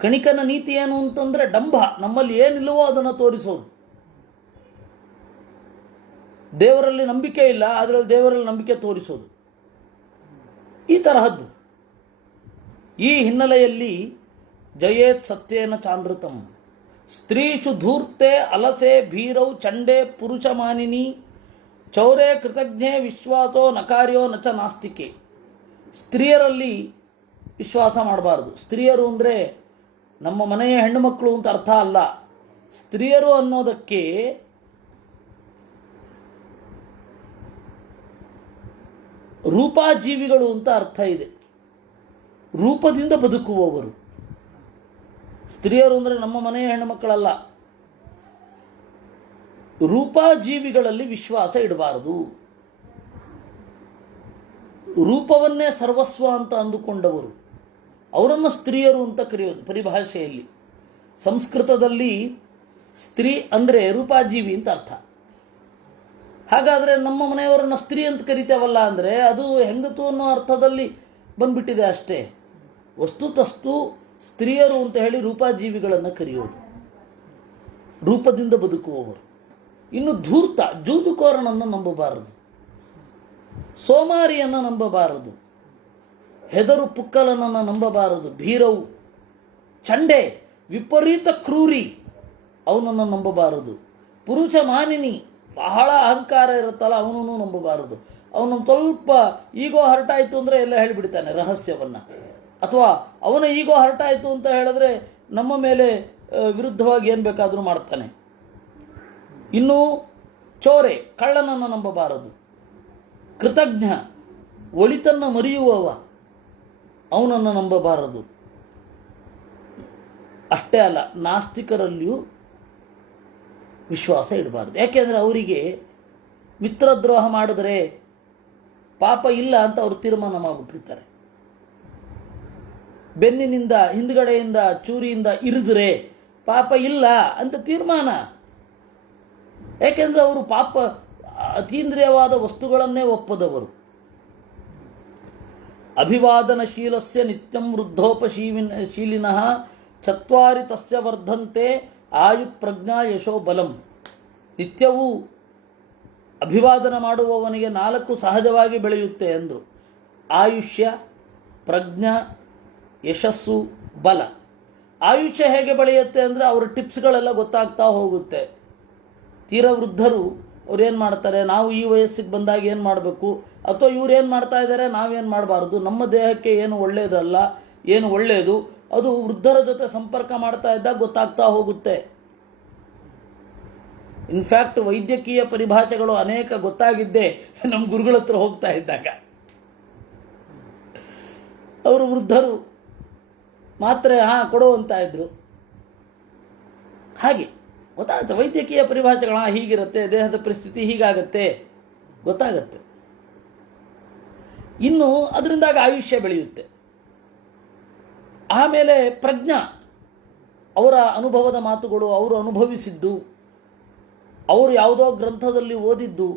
ಕಣಿಕನ ನೀತಿ ಏನು ಅಂತಂದರೆ ಡಂಭ, ನಮ್ಮಲ್ಲಿ ಏನಿಲ್ಲವೋ ಅದನ್ನು ತೋರಿಸೋದು. ದೇವರಲ್ಲಿ ನಂಬಿಕೆ ಇಲ್ಲ, ಅದರಲ್ಲಿ ದೇವರಲ್ಲಿ ನಂಬಿಕೆ ತೋರಿಸೋದು, ಈ ತರಹದ್ದು. ಈ ಹಿನ್ನೆಲೆಯಲ್ಲಿ ಜಯೇತ್ ಸತ್ಯೇನ ಚಾನೃತಂ ಸ್ತ್ರೀಷು ಧೂರ್ತೆ ಅಲಸೆ ಭೀರೌ ಚಂಡೆ ಪುರುಷ ಮಾನಿನಿ ಚೌರೇ ಕೃತಜ್ಞೆ ವಿಶ್ವಾಸೋ ನಕಾರ್ಯೋ ನಚ ನಾಸ್ತಿಕೆ. ಸ್ತ್ರೀಯರಲ್ಲಿ ವಿಶ್ವಾಸ ಮಾಡಬಾರ್ದು. ಸ್ತ್ರೀಯರು ಅಂದರೆ ನಮ್ಮ ಮನೆಯ ಹೆಣ್ಣು ಮಕ್ಕಳು ಅಂತ ಅರ್ಥ ಅಲ್ಲ. ಸ್ತ್ರೀಯರು ಅನ್ನೋದಕ್ಕೆ ರೂಪಾಜೀವಿಗಳು ಅಂತ ಅರ್ಥ ಇದೆ. ರೂಪದಿಂದ ಬದುಕುವವರು ಸ್ತ್ರೀಯರು ಅಂದರೆ ನಮ್ಮ ಮನೆಯ ಹೆಣ್ಣು ಮಕ್ಕಳಲ್ಲ. ರೂಪಾಜೀವಿಗಳಲ್ಲಿ ವಿಶ್ವಾಸ ಇಡಬಾರದು. ರೂಪವನ್ನೇ ಸರ್ವಸ್ವ ಅಂತ ಅಂದುಕೊಂಡವರು ಅವರನ್ನು ಸ್ತ್ರೀಯರು ಅಂತ ಕರೆಯೋದು ಪರಿಭಾಷೆಯಲ್ಲಿ. ಸಂಸ್ಕೃತದಲ್ಲಿ ಸ್ತ್ರೀ ಅಂದರೆ ರೂಪಾಜೀವಿ ಅಂತ ಅರ್ಥ. ಹಾಗಾದರೆ ನಮ್ಮ ಮನೆಯವರನ್ನು ಸ್ತ್ರೀ ಅಂತ ಕರಿತೇವಲ್ಲ ಅಂದರೆ ಅದು ಹೆಂಗತು ಅನ್ನೋ ಅರ್ಥದಲ್ಲಿ ಬಂದ್ಬಿಟ್ಟಿದೆ ಅಷ್ಟೇ. ವಸ್ತುತಸ್ತು ಸ್ತ್ರೀಯರು ಅಂತ ಹೇಳಿ ರೂಪಾಜೀವಿಗಳನ್ನು ಕರೆಯೋದು, ರೂಪದಿಂದ ಬದುಕುವವರು. ಇನ್ನು ಧೂರ್ತ, ಜೂಜುಕೋರನನ್ನು ನಂಬಬಾರದು, ಸೋಮಾರಿಯನ್ನು ನಂಬಬಾರದು, ಹೆದರು ಪುಕ್ಕಲನನ್ನು ನಂಬಬಾರದು, ಭೀರವು, ಚಂಡೆ, ವಿಪರೀತ ಕ್ರೂರಿ, ಅವನನ್ನು ನಂಬಬಾರದು, ಪುರುಷ ಮಾನಿನಿ, ಬಹಳ ಅಹಂಕಾರ ಇರುತ್ತಲ್ಲ ಅವನನ್ನು ನಂಬಬಾರದು. ಅವನು ಸ್ವಲ್ಪ ಈಗೋ ಹರ್ಟಾಯಿತು ಅಂದರೆ ಎಲ್ಲ ಹೇಳಿಬಿಡ್ತಾನೆ ರಹಸ್ಯವನ್ನು, ಅಥವಾ ಅವನ ಈಗೋ ಹರ್ಟಾಯಿತು ಅಂತ ಹೇಳಿದ್ರೆ ನಮ್ಮ ಮೇಲೆ ವಿರುದ್ಧವಾಗಿ ಏನು ಬೇಕಾದರೂ ಮಾಡ್ತಾನೆ. ಇನ್ನು ಚೋರೆ, ಕಳ್ಳನನ್ನು ನಂಬಬಾರದು, ಕೃತಜ್ಞ, ಒಳಿತನ್ನು ಮರೆಯುವವ, ಅವನನ್ನು ನಂಬಬಾರದು. ಅಷ್ಟೇ ಅಲ್ಲ, ನಾಸ್ತಿಕರಲ್ಲಿಯೂ ವಿಶ್ವಾಸ ಇಡಬಾರ್ದು. ಯಾಕೆಂದರೆ ಅವರಿಗೆ ಮಿತ್ರದ್ರೋಹ ಮಾಡಿದರೆ ಪಾಪ ಇಲ್ಲ ಅಂತ ಅವರು ತೀರ್ಮಾನ ಮಾಡಿಬಿಟ್ಟಿರ್ತಾರೆ. ಬೆನ್ನಿನಿಂದ, ಹಿಂದ್ಗಡೆಯಿಂದ, ಚೂರಿಯಿಂದ ಇರಿದ್ರೆ ಪಾಪ ಇಲ್ಲ ಅಂತ ತೀರ್ಮಾನ. ಯಾಕೆಂದರೆ ಅವರು ಪಾಪ ಅತೀಂದ್ರಿಯವಾದ ವಸ್ತುಗಳನ್ನೇ ಒಪ್ಪದವರು. ಅಭಿವಾದನಶೀಲಸ್ಯ ನಿತ್ಯಂ ವೃದ್ಧೋಪಶೀಲಿನಃ ಚತ್ವಾರಿ ತಸ್ಯ ವರ್ಧಂತೆ ಆಯು ಪ್ರಜ್ಞಾ ಯಶೋ ಬಲಂ. ನಿತ್ಯವೂ ಅಭಿವಾದನ ಮಾಡುವವನಿಗೆ 4 ಸಹಜವಾಗಿ ಬೆಳೆಯುತ್ತೆ ಅಂದರು. ಆಯುಷ್ಯ, ಪ್ರಜ್ಞಾ, ಯಶಸ್ಸು, ಬಲ. ಆಯುಷ್ಯ ಹೇಗೆ ಬೆಳೆಯುತ್ತೆ ಅಂದರೆ ಅವರ ಟಿಪ್ಸ್ಗಳೆಲ್ಲ ಗೊತ್ತಾಗ್ತಾ ಹೋಗುತ್ತೆ. ತೀರ ವೃದ್ಧರು ಅವ್ರೇನು ಮಾಡ್ತಾರೆ, ನಾವು ಈ ವಯಸ್ಸಿಗೆ ಬಂದಾಗ ಏನು ಮಾಡಬೇಕು, ಅಥವಾ ಇವ್ರು ಏನು ಮಾಡ್ತಾ ಇದ್ದಾರೆ ನಾವೇನು ಮಾಡಬಾರ್ದು, ನಮ್ಮ ದೇಹಕ್ಕೆ ಏನು ಒಳ್ಳೆಯದಲ್ಲ, ಏನು ಒಳ್ಳೆಯದು, ಅದು ವೃದ್ಧರ ಜೊತೆ ಸಂಪರ್ಕ ಮಾಡ್ತಾ ಇದ್ದಾಗ ಗೊತ್ತಾಗ್ತಾ ಹೋಗುತ್ತೆ. ಇನ್ಫ್ಯಾಕ್ಟ್ ವೈದ್ಯಕೀಯ ಪರಿಭಾಷೆಗಳು ಅನೇಕ ಗೊತ್ತಾಗಿದ್ದೇ ನಮ್ಮ ಗುರುಗಳ ಹತ್ರ ಹೋಗ್ತಾ ಇದ್ದಾಗ. ಅವರು ವೃದ್ಧರು ಮಾತ್ರೆ ಕೊಡು ಅಂತ ಇದ್ರು. ಹಾಗೆ ಗೊತ್ತಾಗುತ್ತೆ ವೈದ್ಯಕೀಯ ಪರಿಭಾಷೆಗಳ ಹೀಗಿರುತ್ತೆ, ದೇಹದ ಪರಿಸ್ಥಿತಿ ಹೀಗಾಗತ್ತೆ, ಗೊತ್ತಾಗತ್ತೆ. ಇನ್ನು ಅದರಿಂದಾಗ ಆಯುಷ್ಯ ಬೆಳೆಯುತ್ತೆ. ಆಮೇಲೆ ಪ್ರಜ್ಞಾ, ಅವರ ಅನುಭವದ ಮಾತುಗಳು, ಅವರು ಅನುಭವಿಸಿದ್ದು, ಅವರು ಯಾವುದೋ ಗ್ರಂಥದಲ್ಲಿ ಓದಿದ್ದು,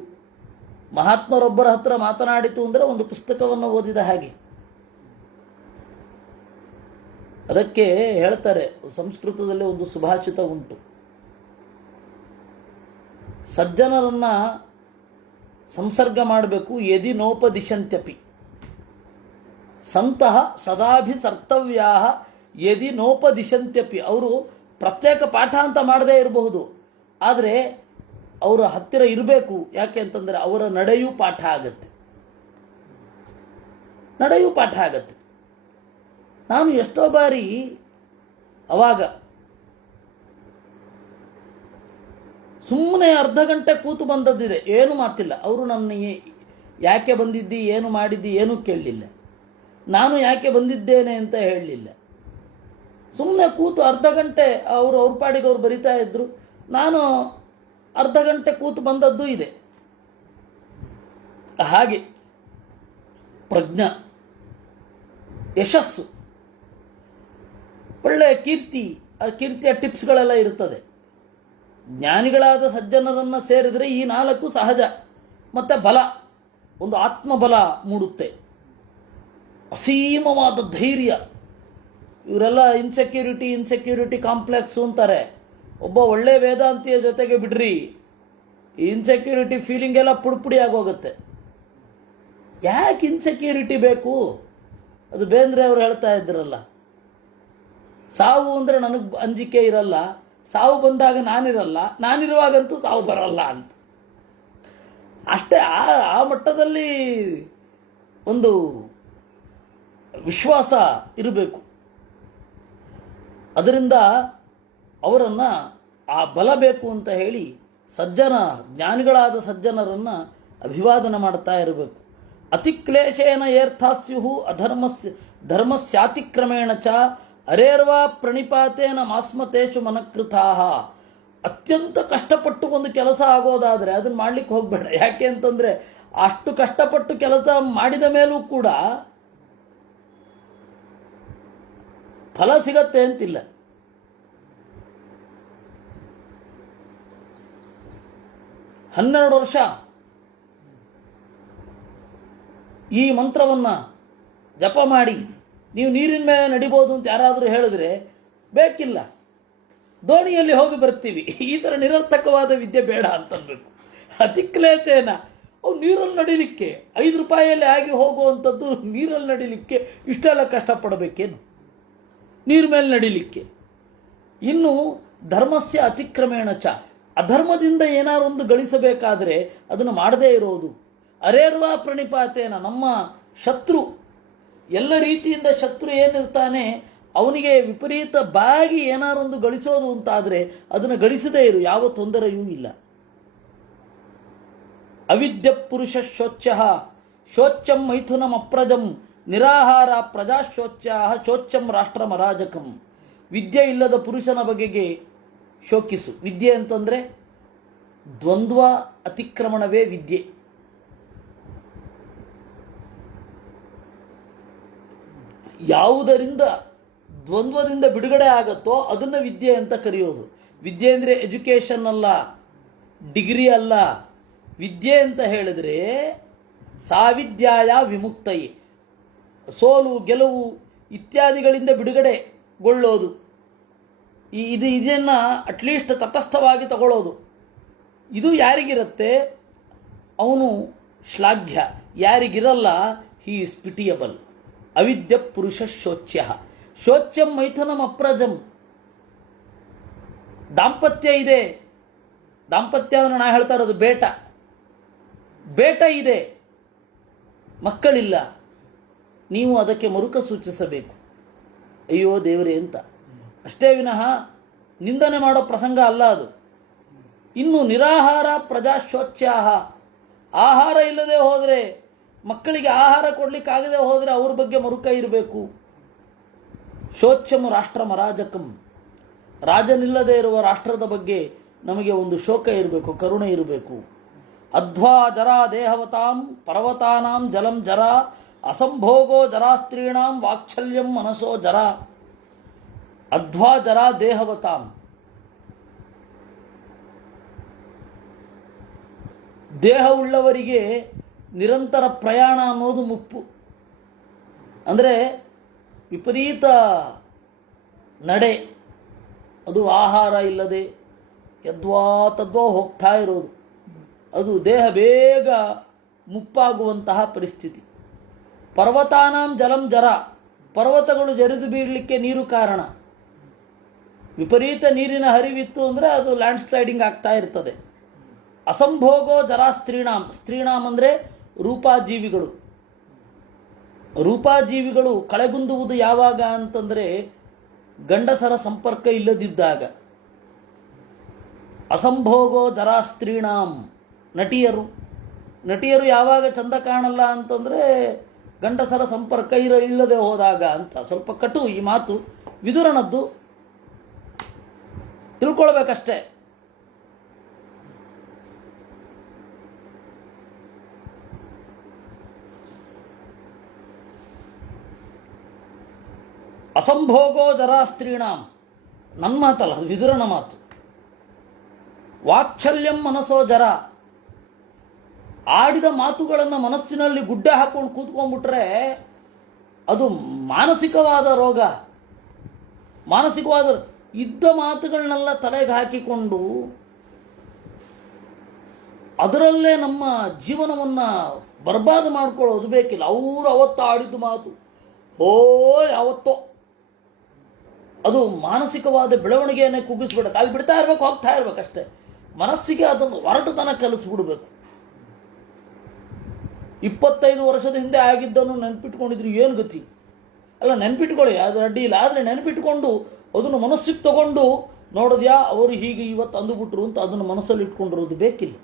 ಮಹಾತ್ಮರೊಬ್ಬರ ಹತ್ರ ಮಾತನಾಡಿತು ಅಂದರೆ ಒಂದು ಪುಸ್ತಕವನ್ನು ಓದಿದ ಹಾಗೆ. ಅದಕ್ಕೆ ಹೇಳ್ತಾರೆ, ಸಂಸ್ಕೃತದಲ್ಲಿ ಒಂದು ಸುಭಾಷಿತ ಉಂಟು, ಸಜ್ಜನರನ್ನ ಸಂಸರ್ಗ ಮಾಡಬೇಕು ಯದಿ ನೋಪದಿಶಂತ್ಯಪಿ, ಸಂತಹ ಸದಾಭಿಸರ್ತವ್ಯಾ ಯದಿ ನೋಪದಿಶಂತ್ಯಪಿ. ಅವರು ಪ್ರತ್ಯೇಕ ಪಾಠ ಅಂತ ಮಾಡದೇ ಇರಬಹುದು, ಆದರೆ ಅವರ ಹತ್ತಿರ ಇರಬೇಕು. ಯಾಕೆ ಅಂತಂದರೆ ಅವರ ನಡೆಯೂ ಪಾಠ ಆಗತ್ತೆ, ನಡೆಯೂ ಪಾಠ ಆಗತ್ತೆ. ನಾನು ಎಷ್ಟೋ ಬಾರಿ ಅವಾಗ ಸುಮ್ಮನೆ ಅರ್ಧ ಗಂಟೆ ಕೂತು ಬಂದದ್ದಿದೆ, ಏನು ಮಾತಿಲ್ಲ. ಅವರು ನನ್ನ ಯಾಕೆ ಬಂದಿದ್ದಿ, ಏನು ಮಾಡಿದ್ದಿ, ಏನೂ ಕೇಳಲಿಲ್ಲ. ನಾನು ಯಾಕೆ ಬಂದಿದ್ದೇನೆ ಅಂತ ಹೇಳಲಿಲ್ಲ. ಸುಮ್ಮನೆ ಕೂತು ಅರ್ಧ ಗಂಟೆ ಅವ್ರ ಪಾಡಿಗೆ ಅವ್ರು ಬರಿತಾ ಇದ್ರು, ನಾನು ಅರ್ಧ ಗಂಟೆ ಕೂತು ಬಂದದ್ದು ಇದೆ. ಹಾಗೆ ಪ್ರಜ್ಞಾ, ಯಶಸ್ಸು, ಒಳ್ಳೆಯ ಕೀರ್ತಿ, ಆ ಕೀರ್ತಿಯ ಟಿಪ್ಸ್ಗಳೆಲ್ಲ ಇರ್ತದೆ. ಜ್ಞಾನಿಗಳಾದ ಸಜ್ಜನರನ್ನು ಸೇರಿದರೆ ಈ 4 ಸಹಜ. ಮತ್ತು ಬಲ, ಒಂದು ಆತ್ಮಬಲ ಮೂಡುತ್ತೆ, ಅಸೀಮವಾದ ಧೈರ್ಯ. ಇವರೆಲ್ಲ ಇನ್ಸೆಕ್ಯೂರಿಟಿ ಕಾಂಪ್ಲೆಕ್ಸು ಅಂತಾರೆ. ಒಬ್ಬ ಒಳ್ಳೆ ವೇದಾಂತಿಯ ಜೊತೆಗೆ ಬಿಡ್ರಿ, ಇನ್ಸೆಕ್ಯೂರಿಟಿ ಫೀಲಿಂಗ್ ಎಲ್ಲ ಪುಡಿ ಆಗೋಗುತ್ತೆ. ಯಾಕೆ ಇನ್ಸೆಕ್ಯೂರಿಟಿ ಬೇಕು? ಅದು ಬೇಂದ್ರೆ ಅವರು ಹೇಳ್ತಾ ಇದ್ರಲ್ಲ, ಸಾವು ಅಂದರೆ ನನಗೆ ಅಂಜಿಕೆ ಇರಲ್ಲ, ಸಾವು ಬಂದಾಗ ನಾನಿರಲ್ಲ, ನಾನಿರುವಾಗಂತೂ ಸಾವು ಬರಲ್ಲ ಅಂತ. ಅಷ್ಟೇ, ಆ ಮಟ್ಟದಲ್ಲಿ ಒಂದು ವಿಶ್ವಾಸ ಇರಬೇಕು. ಅದರಿಂದ ಅವರನ್ನು ಆ ಬಲ ಬೇಕು ಅಂತ ಹೇಳಿ ಜ್ಞಾನಿಗಳಾದ ಸಜ್ಜನರನ್ನು ಅಭಿವಾದನೆ ಮಾಡ್ತಾ ಇರಬೇಕು. ಅತಿಕ್ಲೇಶೇನ ಏರ್ಥಾಸ್ಯು ಧರ್ಮಸ್ಯಾತಿಕ್ರಮೇಣ ಚ ಅರೇರ್ವಾ ಪ್ರಣಿಪಾತೇನ ಮಾಸ್ಮತೇಶು ಮನಕೃತಾ. ಅತ್ಯಂತ ಕಷ್ಟಪಟ್ಟು ಒಂದು ಕೆಲಸ ಆಗೋದಾದರೆ ಅದನ್ನು ಮಾಡಲಿಕ್ಕೆ ಹೋಗಬೇಡ. ಯಾಕೆ ಅಂತಂದರೆ ಅಷ್ಟು ಕಷ್ಟಪಟ್ಟು ಕೆಲಸ ಮಾಡಿದ ಮೇಲೂ ಕೂಡ ಫಲ ಸಿಗತ್ತೆ ಅಂತಿಲ್ಲ. ಹನ್ನೆರಡು ವರ್ಷ ಈ ಮಂತ್ರವನ್ನು ಜಪ ಮಾಡಿ ನೀವು ನೀರಿನ ಮೇಲೆ ನಡಿಬೋದು ಅಂತ ಯಾರಾದರೂ ಹೇಳಿದ್ರೆ ಬೇಕಿಲ್ಲ, ದೋಣಿಯಲ್ಲಿ ಹೋಗಿ ಬರ್ತೀವಿ. ಈ ಥರ ನಿರರ್ಥಕವಾದ ವಿದ್ಯೆ ಬೇಡ ಅಂತನ್ಬೇಕು. ಅತಿಕ್ಲೇತೇನ ಅವು ನೀರಲ್ಲಿ ನಡಿಲಿಕ್ಕೆ 5 ರೂಪಾಯಿಯಲ್ಲಿ ಆಗಿ ಹೋಗುವಂಥದ್ದು ನೀರಲ್ಲಿ ನಡಿಲಿಕ್ಕೆ ಇಷ್ಟೆಲ್ಲ ಕಷ್ಟಪಡಬೇಕೇನು? ನೀರ ಮೇಲೆ ನಡಿಲಿಕ್ಕೆ. ಇನ್ನು ಧರ್ಮಸ್ಯ ಅತಿಕ್ರಮೇಣ ಚ, ಅಧರ್ಮದಿಂದ ಏನಾರು ಒಂದು ಗಳಿಸಬೇಕಾದರೆ ಅದನ್ನು ಮಾಡದೇ ಇರೋದು. ಅರೇರ್ವಾ ಪ್ರಣಿಪಾತೇನ, ನಮ್ಮ ಶತ್ರು, ಎಲ್ಲ ರೀತಿಯಿಂದ ಶತ್ರು ಏನಿರ್ತಾನೆ ಅವನಿಗೆ ವಿಪರೀತ ಬಾಗಿ ಏನಾರೊಂದು ಗಳಿಸೋದು ಅಂತಾದರೆ ಅದನ್ನು ಗಳಿಸದೇ ಇರು, ಯಾವ ತೊಂದರೆಯೂ ಇಲ್ಲ. ಅವಿದ್ಯ ಪುರುಷ ಶೋಚ್ಯ ಶೋಚ್ಯಂ ಮೈಥುನಂ ಅಪ್ರಜಂ ನಿರಾಹಾರ ಪ್ರಜಾಶೋಚ್ಯ ಶೋಚ್ಯಂ ರಾಷ್ಟ್ರಮರಾಜಕಂ. ವಿದ್ಯೆ ಇಲ್ಲದ ಪುರುಷನ ಬಗೆಗೆ ಶೋಕಿಸು. ವಿದ್ಯೆ ಅಂತಂದರೆ ದ್ವಂದ್ವ ಅತಿಕ್ರಮಣವೇ ವಿದ್ಯೆ. ಯಾವುದರಿಂದ ದ್ವಂದ್ವದಿಂದ ಬಿಡುಗಡೆ ಆಗತ್ತೋ ಅದನ್ನು ವಿದ್ಯೆ ಅಂತ ಕರೆಯೋದು. ವಿದ್ಯೆ ಅಂದರೆ ಎಜುಕೇಷನ್ ಅಲ್ಲ, ಡಿಗ್ರಿ ಅಲ್ಲ. ವಿದ್ಯೆ ಅಂತ ಹೇಳಿದ್ರೆ ಸಾವಿದ್ಯಾಯ ವಿಮುಕ್ತಯೇ, ಸೋಲು ಗೆಲುವು ಇತ್ಯಾದಿಗಳಿಂದ ಬಿಡುಗಡೆಗೊಳ್ಳೋದು. ಇದನ್ನು ಅಟ್ಲೀಸ್ಟ್ ತಟಸ್ಥವಾಗಿ ತಗೊಳ್ಳೋದು. ಇದು ಯಾರಿಗಿರುತ್ತೆ ಅವನು ಶ್ಲಾಘ್ಯ, ಯಾರಿಗಿರಲ್ಲ ಹಿ ಇಸ್ ಪಿಟಿಯಬಲ್. ಅವಿದ್ಯ ಪುರುಷ ಶೋಚ್ಯ ಶೋಚ್ಯಂ ಮೈಥುನಂ ಅಪ್ರಜಂ. ದಾಂಪತ್ಯ ಇದೆ, ದಾಂಪತ್ಯ ಅಂದ್ರೆ ನಾ ಹೇಳ್ತಾ ಇರೋದು ಬೇಟ ಇದೆ, ಮಕ್ಕಳಿಲ್ಲ, ನೀವು ಅದಕ್ಕೆ ಮರುಕ ಸೂಚಿಸಬೇಕು, ಅಯ್ಯೋ ದೇವರೇ ಅಂತ. ಅಷ್ಟೇ ವಿನಃ ನಿಂದನೆ ಮಾಡೋ ಪ್ರಸಂಗ ಅಲ್ಲ ಅದು. ಇನ್ನು ನಿರಾಹಾರ ಪ್ರಜಾಶೋಚ್ಯಾಹ, ಆಹಾರ ಇಲ್ಲದೆ ಹೋದರೆ, ಮಕ್ಕಳಿಗೆ ಆಹಾರ ಕೊಡಲಿಕ್ಕಾಗದೆ ಹೋದರೆ ಅವ್ರ ಬಗ್ಗೆ ಮರುಕ ಇರಬೇಕು. ಶೋಚ್ಯಂ ರಾಷ್ಟ್ರಮರಾಜಕಂ, ರಾಜನಿಲ್ಲದೆ ಇರುವ ರಾಷ್ಟ್ರದ ಬಗ್ಗೆ ನಮಗೆ ಒಂದು ಶೋಕ ಇರಬೇಕು, ಕರುಣೆ ಇರಬೇಕು. ಅಧ್ವಾ ಜರಾ ದೇಹವತಾಂ ಪರ್ವತಾನಾಂ ಜಲಂ ಜರ ಅಸಂಭೋಗೋ ಜರಾಸ್ತ್ರೀಣಾಂ ವಾತ್ಸಲ್ಯಂ ಮನಸೋ ಜರ. ಅಧ್ವಾ ಜರಾ ದೇಹವತಾಂ, ದೇಹವುಳ್ಳವರಿಗೆ ನಿರಂತರ ಪ್ರಯಾಣ ಅನ್ನೋದು ಮುಪ್ಪು. ಅಂದರೆ ವಿಪರೀತ ನಡೆ, ಅದು ಆಹಾರ ಇಲ್ಲದೆ ಯದ್ವಾ ತದ್ವಾ ಹೋಗ್ತಾ ಇರೋದು, ಅದು ದೇಹ ಬೇಗ ಮುಪ್ಪಾಗುವಂತಹ ಪರಿಸ್ಥಿತಿ. ಪರ್ವತಾನಾಂ ಜಲಂ ಜರ, ಪರ್ವತಗಳು ಜರಿದು ಬೀಳಲಿಕ್ಕೆ ನೀರು ಕಾರಣ. ವಿಪರೀತ ನೀರಿನ ಹರಿವಿತ್ತು ಅಂದರೆ ಅದು ಲ್ಯಾಂಡ್ ಸ್ಲೈಡಿಂಗ್ ಆಗ್ತಾ ಇರ್ತದೆ. ಅಸಂಭೋಗೋ ಜರಾ ಸ್ತ್ರೀಣಾಂ, ಸ್ತ್ರೀಣಾಂ ಅಂದರೆ ರೂಪಾಜೀವಿಗಳು. ರೂಪಾಜೀವಿಗಳು ಕಳೆಗುಂದುವುದು ಯಾವಾಗ ಅಂತಂದರೆ ಗಂಡಸರ ಸಂಪರ್ಕ ಇಲ್ಲದಿದ್ದಾಗ. ಅಸಂಭೋಗೋ ಜರಾ ಸ್ತ್ರೀಣಾಂ, ನಟಿಯರು ಯಾವಾಗ ಚಂದ ಕಾಣಲ್ಲ ಅಂತಂದರೆ ಗಂಡಸರ ಸಂಪರ್ಕ ಇಲ್ಲದೆ ಹೋದಾಗ ಅಂತ. ಸ್ವಲ್ಪ ಕಟು ಈ ಮಾತು, ವಿದುರನದ್ದು ತಿಳ್ಕೊಳ್ಬೇಕಷ್ಟೇ. ಅಸಂಭೋಗೋ ಜರಾಸ್ತ್ರೀಣಾಂ, ನನ್ನ ಮಾತಲ್ಲ, ವಿದುರನ ಮಾತು. ವಾತ್ಸಲ್ಯಂ ಮನಸೋ ಜರ, ಆಡಿದ ಮಾತುಗಳನ್ನು ಮನಸ್ಸಿನಲ್ಲಿ ಗುಡ್ಡೆ ಹಾಕೊಂಡು ಕೂತ್ಕೊಂಡ್ಬಿಟ್ರೆ ಅದು ಮಾನಸಿಕವಾದ ರೋಗ. ಮಾನಸಿಕವಾದ ಇದ್ದ ಮಾತುಗಳನ್ನೆಲ್ಲ ತಲೆಗೆ ಹಾಕಿಕೊಂಡು ಅದರಲ್ಲೇ ನಮ್ಮ ಜೀವನವನ್ನು ಬರ್ಬಾದು ಮಾಡ್ಕೊಳ್ಳೋದು ಬೇಕಿಲ್ಲ. ಅವರು ಅವತ್ತು ಆಡಿದ ಮಾತು ಯಾವತ್ತೋ ಅದು ಮಾನಸಿಕವಾದ ಬೆಳವಣಿಗೆಯನ್ನೇ ಕುಗ್ಗಿಸ್ಬಿಡುತ್ತೆ. ಅಲ್ಲಿ ಬಿಡ್ತಾ ಇರಬೇಕು, ಹೋಗ್ತಾ ಇರಬೇಕಷ್ಟೇ. ಮನಸ್ಸಿಗೆ ಅದನ್ನು ಹೊರಟುತನ ಕಲಿಸ್ಬಿಡ್ಬೇಕು. 25 ವರ್ಷದ ಹಿಂದೆ ಆಗಿದ್ದನ್ನು ನೆನಪಿಟ್ಕೊಂಡಿದ್ರು ಏನು ಗತಿ? ಅಲ್ಲ, ನೆನಪಿಟ್ಕೊಳ್ಳಿ, ಅದು ಅಡ್ಡಿ ಇಲ್ಲ. ಆದರೆ ನೆನಪಿಟ್ಕೊಂಡು ಅದನ್ನು ಮನಸ್ಸಿಗೆ ತಗೊಂಡು ನೋಡಿದ್ಯಾ ಅವರು ಹೀಗೆ ಇವತ್ತು ಅಂದುಬಿಟ್ರು ಅಂತ ಅದನ್ನು ಮನಸ್ಸಲ್ಲಿ ಇಟ್ಕೊಂಡಿರೋದು ಬೇಕಿಲ್ಲ.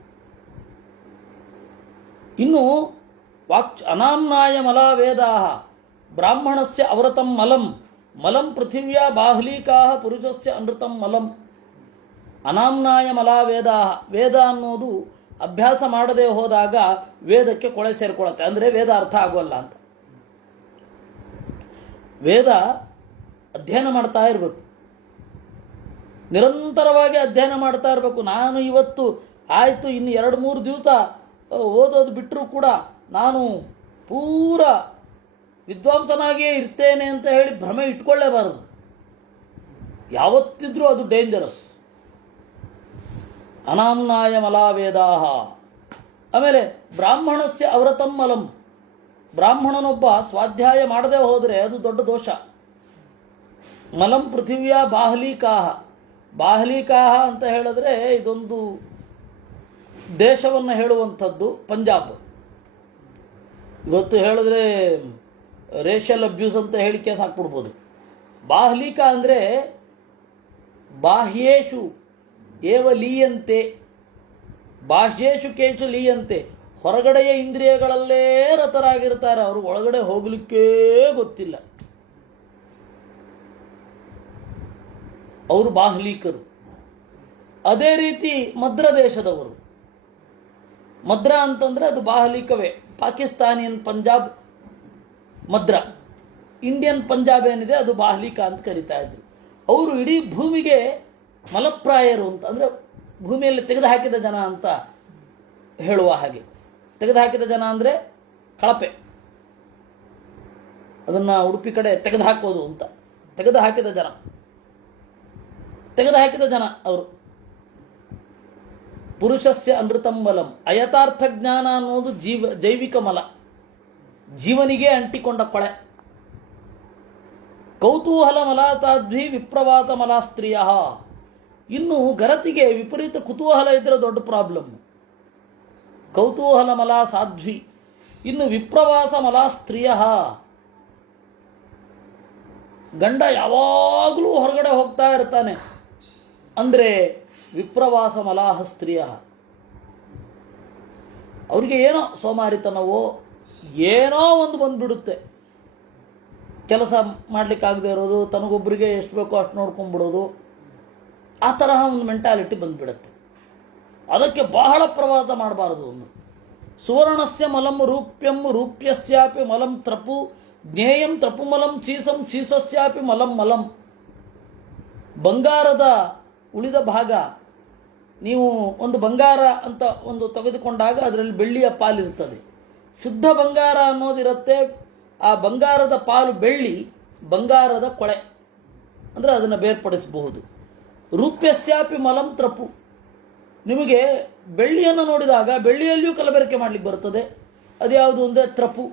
ಇನ್ನು ಅನಾಮ್ನಾಯ ಮಲಾ ವೇದಾ ಬ್ರಾಹ್ಮಣಸ್ಯ ಅವರತಂ ಮಲಂ ಮಲಂ ಪೃಥಿವ್ಯಾ ಬಾಹ್ಲೀಕಾ ಪುರುಷಸ್ಯ ಅನೃತಂ ಮಲಂ. ಅನಾಮ್ನಾಯ ಮಲಾ ವೇದಾ, ವೇದ ಅನ್ನೋದು ಅಭ್ಯಾಸ ಮಾಡದೇ ಹೋದಾಗ ವೇದಕ್ಕೆ ಕೊಳೆ ಸೇರ್ಕೊಳ್ಳುತ್ತೆ, ಅಂದರೆ ವೇದ ಅರ್ಥ ಆಗೋಲ್ಲ ಅಂತ. ವೇದ ಅಧ್ಯಯನ ಮಾಡ್ತಾ ಇರಬೇಕು, ನಿರಂತರವಾಗಿ ಅಧ್ಯಯನ ಮಾಡ್ತಾ ಇರಬೇಕು. ನಾನು ಇವತ್ತು ಆಯಿತು ಇನ್ನು 2-3 ದಿವಸ ಓದೋದು ಬಿಟ್ಟರೂ ಕೂಡ ನಾನು ಪೂರ ವಿದ್ವಾಂಸನಾಗಿಯೇ ಇರ್ತೇನೆ ಅಂತ ಹೇಳಿ ಭ್ರಮೆ ಇಟ್ಕೊಳ್ಳೇಬಾರದು. ಯಾವತ್ತಿದ್ರೂ ಅದು ಡೇಂಜರಸ್. ಅನಾಮ್ನಾಯ ಮಲಾ ವೇದಾಹ. ಆಮೇಲೆ ಬ್ರಾಹ್ಮಣಸ್ಯ ಅವರತಂ ಮಲಂ, ಬ್ರಾಹ್ಮಣನೊಬ್ಬ ಸ್ವಾಧ್ಯಾಯ ಮಾಡದೆ ಹೋದರೆ ಅದು ದೊಡ್ಡ ದೋಷ. ಮಲಂ ಪೃಥಿವ್ಯಾ ಬಾಹ್ಲೀಕಾಹ, ಬಾಹ್ಲೀಕಾಹ ಅಂತ ಹೇಳಿದ್ರೆ ಇದೊಂದು ದೇಶವನ್ನು ಹೇಳುವಂಥದ್ದು, ಪಂಜಾಬ್. ಇವತ್ತು ಹೇಳಿದ್ರೆ ರೇಷಿಯಲ್ ಅಬ್ಯೂಸ್ ಅಂತ ಹೇಳಿ ಕೇಸ್ ಹಾಕ್ಬಿಡ್ಬೋದು. ಬಾಹ್ಲೀಕ ಅಂದರೆ ಬಾಹ್ಯೇಶು ಏವ ಲೀಯಂತೆ, ಬಾಹ್ಯೇಶು ಕೇಶು ಲೀಯಂತೆ, ಹೊರಗಡೆಯ ಇಂದ್ರಿಯಗಳಲ್ಲೇ ರತರಾಗಿರ್ತಾರೆ, ಅವರು ಒಳಗಡೆ ಹೋಗಲಿಕ್ಕೇ ಗೊತ್ತಿಲ್ಲ. ಅವರು ಬಾಹ್ಲೀಕರು. ಅದೇ ರೀತಿ ಮದ್ರ ದೇಶದವರು, ಮದ್ರ ಅಂತಂದರೆ ಅದು ಬಾಹ್ಲೀಕವೇ. ಪಾಕಿಸ್ತಾನಿಯನ್ ಪಂಜಾಬ್ ಮದ್ರ, ಇಂಡಿಯನ್ ಪಂಜಾಬ್ ಏನಿದೆ ಅದು ಬಾಹ್ಲೀಕ ಅಂತ ಕರಿತಾ ಇದ್ರು. ಅವರು ಇಡೀ ಭೂಮಿಗೆ ಮಲಪ್ರಾಯರು ಅಂತ, ಅಂದರೆ ಭೂಮಿಯಲ್ಲಿ ತೆಗೆದುಹಾಕಿದ ಜನ ಅಂತ ಹೇಳುವ ಹಾಗೆ. ತೆಗೆದುಹಾಕಿದ ಜನ ಅಂದರೆ ಕಳಪೆ, ಅದನ್ನು ಉಡುಪಿ ಕಡೆ ತೆಗೆದುಹಾಕೋದು ಅಂತ. ತೆಗೆದುಹಾಕಿದ ಜನ ಅವರು. ಪುರುಷಸ್ಯ ಅನೃತಂ ಮಲಂ, ಅಯಥಾರ್ಥ ಜ್ಞಾನ ಅನ್ನೋದು ಜೈವಿಕ ಮಲ, ಜೀವನಿಗೆ ಅಂಟಿಕೊಂಡ ಕೊಳೆ. ಕೌತೂಹಲ ಮಲಾತಾದ್ವಿ ವಿಪ್ರವಾತ ಮಲಾ ಸ್ತ್ರೀಯ. ಇನ್ನು ಗರತಿಗೆ ವಿಪರೀತ ಕುತೂಹಲ ಇದ್ರೆ ದೊಡ್ಡ ಪ್ರಾಬ್ಲಮ್. ಕೌತೂಹಲ ಮಲಾ ಸಾಧ್ವಿ. ಇನ್ನು ವಿಪ್ರವಾಸ ಮಲಾ ಸ್ತ್ರೀಯ, ಗಂಡ ಯಾವಾಗಲೂ ಹೊರಗಡೆ ಹೋಗ್ತಾ ಇರ್ತಾನೆ ಅಂದರೆ ವಿಪ್ರವಾಸ ಮಲಾಹ ಸ್ತ್ರೀಯ. ಅವರಿಗೆ ಏನೋ ಸೋಮಾರಿತನವೋ ಏನೋ ಒಂದು ಬಂದುಬಿಡುತ್ತೆ. ಕೆಲಸ ಮಾಡಲಿಕ್ಕಾಗದೇ ಇರೋದು, ತನಗೊಬ್ಬರಿಗೆ ಎಷ್ಟು ಬೇಕೋ ಅಷ್ಟು ನೋಡ್ಕೊಂಡ್ಬಿಡೋದು, ಆ ತರಹ ಒಂದು ಮೆಂಟಾಲಿಟಿ ಬಂದುಬಿಡುತ್ತೆ. ಅದಕ್ಕೆ ಬಹಳ ಪ್ರವಾಸ ಮಾಡಬಾರದು. ಒಂದು ಸುವರ್ಣಸ್ಯ ಮಲಂ ರೂಪ್ಯಂ ರೂಪ್ಯಸ್ಯಾಪಿ ಮಲಂ ತ್ರಪು ಜ್ಞೇಯಂ ತ್ರಪುಮಲಂ ಸೀಸಂ ಸೀಸಸ್ಯಾಪಿ ಮಲಂ ಮಲಂ. ಬಂಗಾರದ ಉಳಿದ ಭಾಗ, ನೀವು ಒಂದು ಬಂಗಾರ ಅಂತ ಒಂದು ತೆಗೆದುಕೊಂಡಾಗ ಅದರಲ್ಲಿ ಬೆಳ್ಳಿಯ ಪಾಲಿರ್ತದೆ. ಶುದ್ಧ ಬಂಗಾರ ಅನ್ನೋದಿರುತ್ತೆ, ಆ ಬಂಗಾರದ ಪಾಲು ಬೆಳ್ಳಿ, ಬಂಗಾರದ ಕೊಳೆ ಅಂದರೆ ಅದನ್ನು ಬೇರ್ಪಡಿಸಬಹುದು. ರೂಪ್ಯಸ್ಯಾಪಿ ಮಲಂ ತ್ರಪು, ನಿಮಗೆ ಬೆಳ್ಳಿಯನ್ನು ನೋಡಿದಾಗ ಬೆಳ್ಳಿಯಲ್ಲಿಯೂ ಕಲಬೆರಕೆ ಮಾಡಲಿಕ್ಕೆ ಬರ್ತದೆ. ಅದ್ಯಾವುದು ಅಂದರೆ ತ್ರಪು.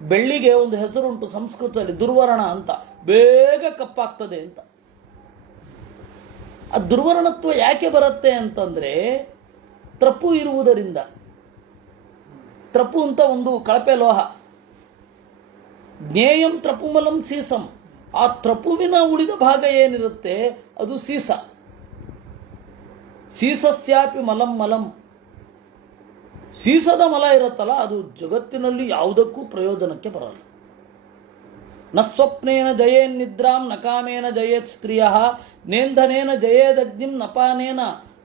ಬೆಳ್ಳಿಗೆ ಒಂದು ಹೆಸರುಂಟು ಸಂಸ್ಕೃತದಲ್ಲಿ, ದುರ್ವರ್ಣ ಅಂತ, ಬೇಗ ಕಪ್ಪಾಗ್ತದೆ ಅಂತ. ಆ ದುರ್ವರ್ಣತ್ವ ಯಾಕೆ ಬರುತ್ತೆ ಅಂತಂದರೆ ತ್ರಪು ಇರುವುದರಿಂದ. ತ್ರಪು ಅಂತ ಒಂದು ಕಳಪೆ ಲೋಹ. ಜ್ಞೇಯಂ ತ್ರಪುಮಲಂ ಸೀಸಂ, ಆ ತ್ರಪುವಿನ ಉಳಿದ ಭಾಗ ಏನಿರುತ್ತೆ ಅದು ಸೀಸ. ಸೀಸಸ್ಯಾಪಿ ಮಲಂ ಮಲಂ, ಸೀಸದ ಮಲ ಇರುತ್ತಲ್ಲ ಅದು ಜಗತ್ತಿನಲ್ಲಿ ಯಾವುದಕ್ಕೂ ಪ್ರಯೋಜನಕ್ಕೆ ಬರಲ್ಲ. ನ ಸ್ವಪ್ನೇನ ಜಯೇನ್ನಿದ್ರಾಂ ನ ಕಾಮೇನ ಜಯೇತ್ ಸ್ತ್ರೀಯ ನೇಂಧನೇನ ಜಯೇದಗ್ನಿಂ ನಪಾನೇನ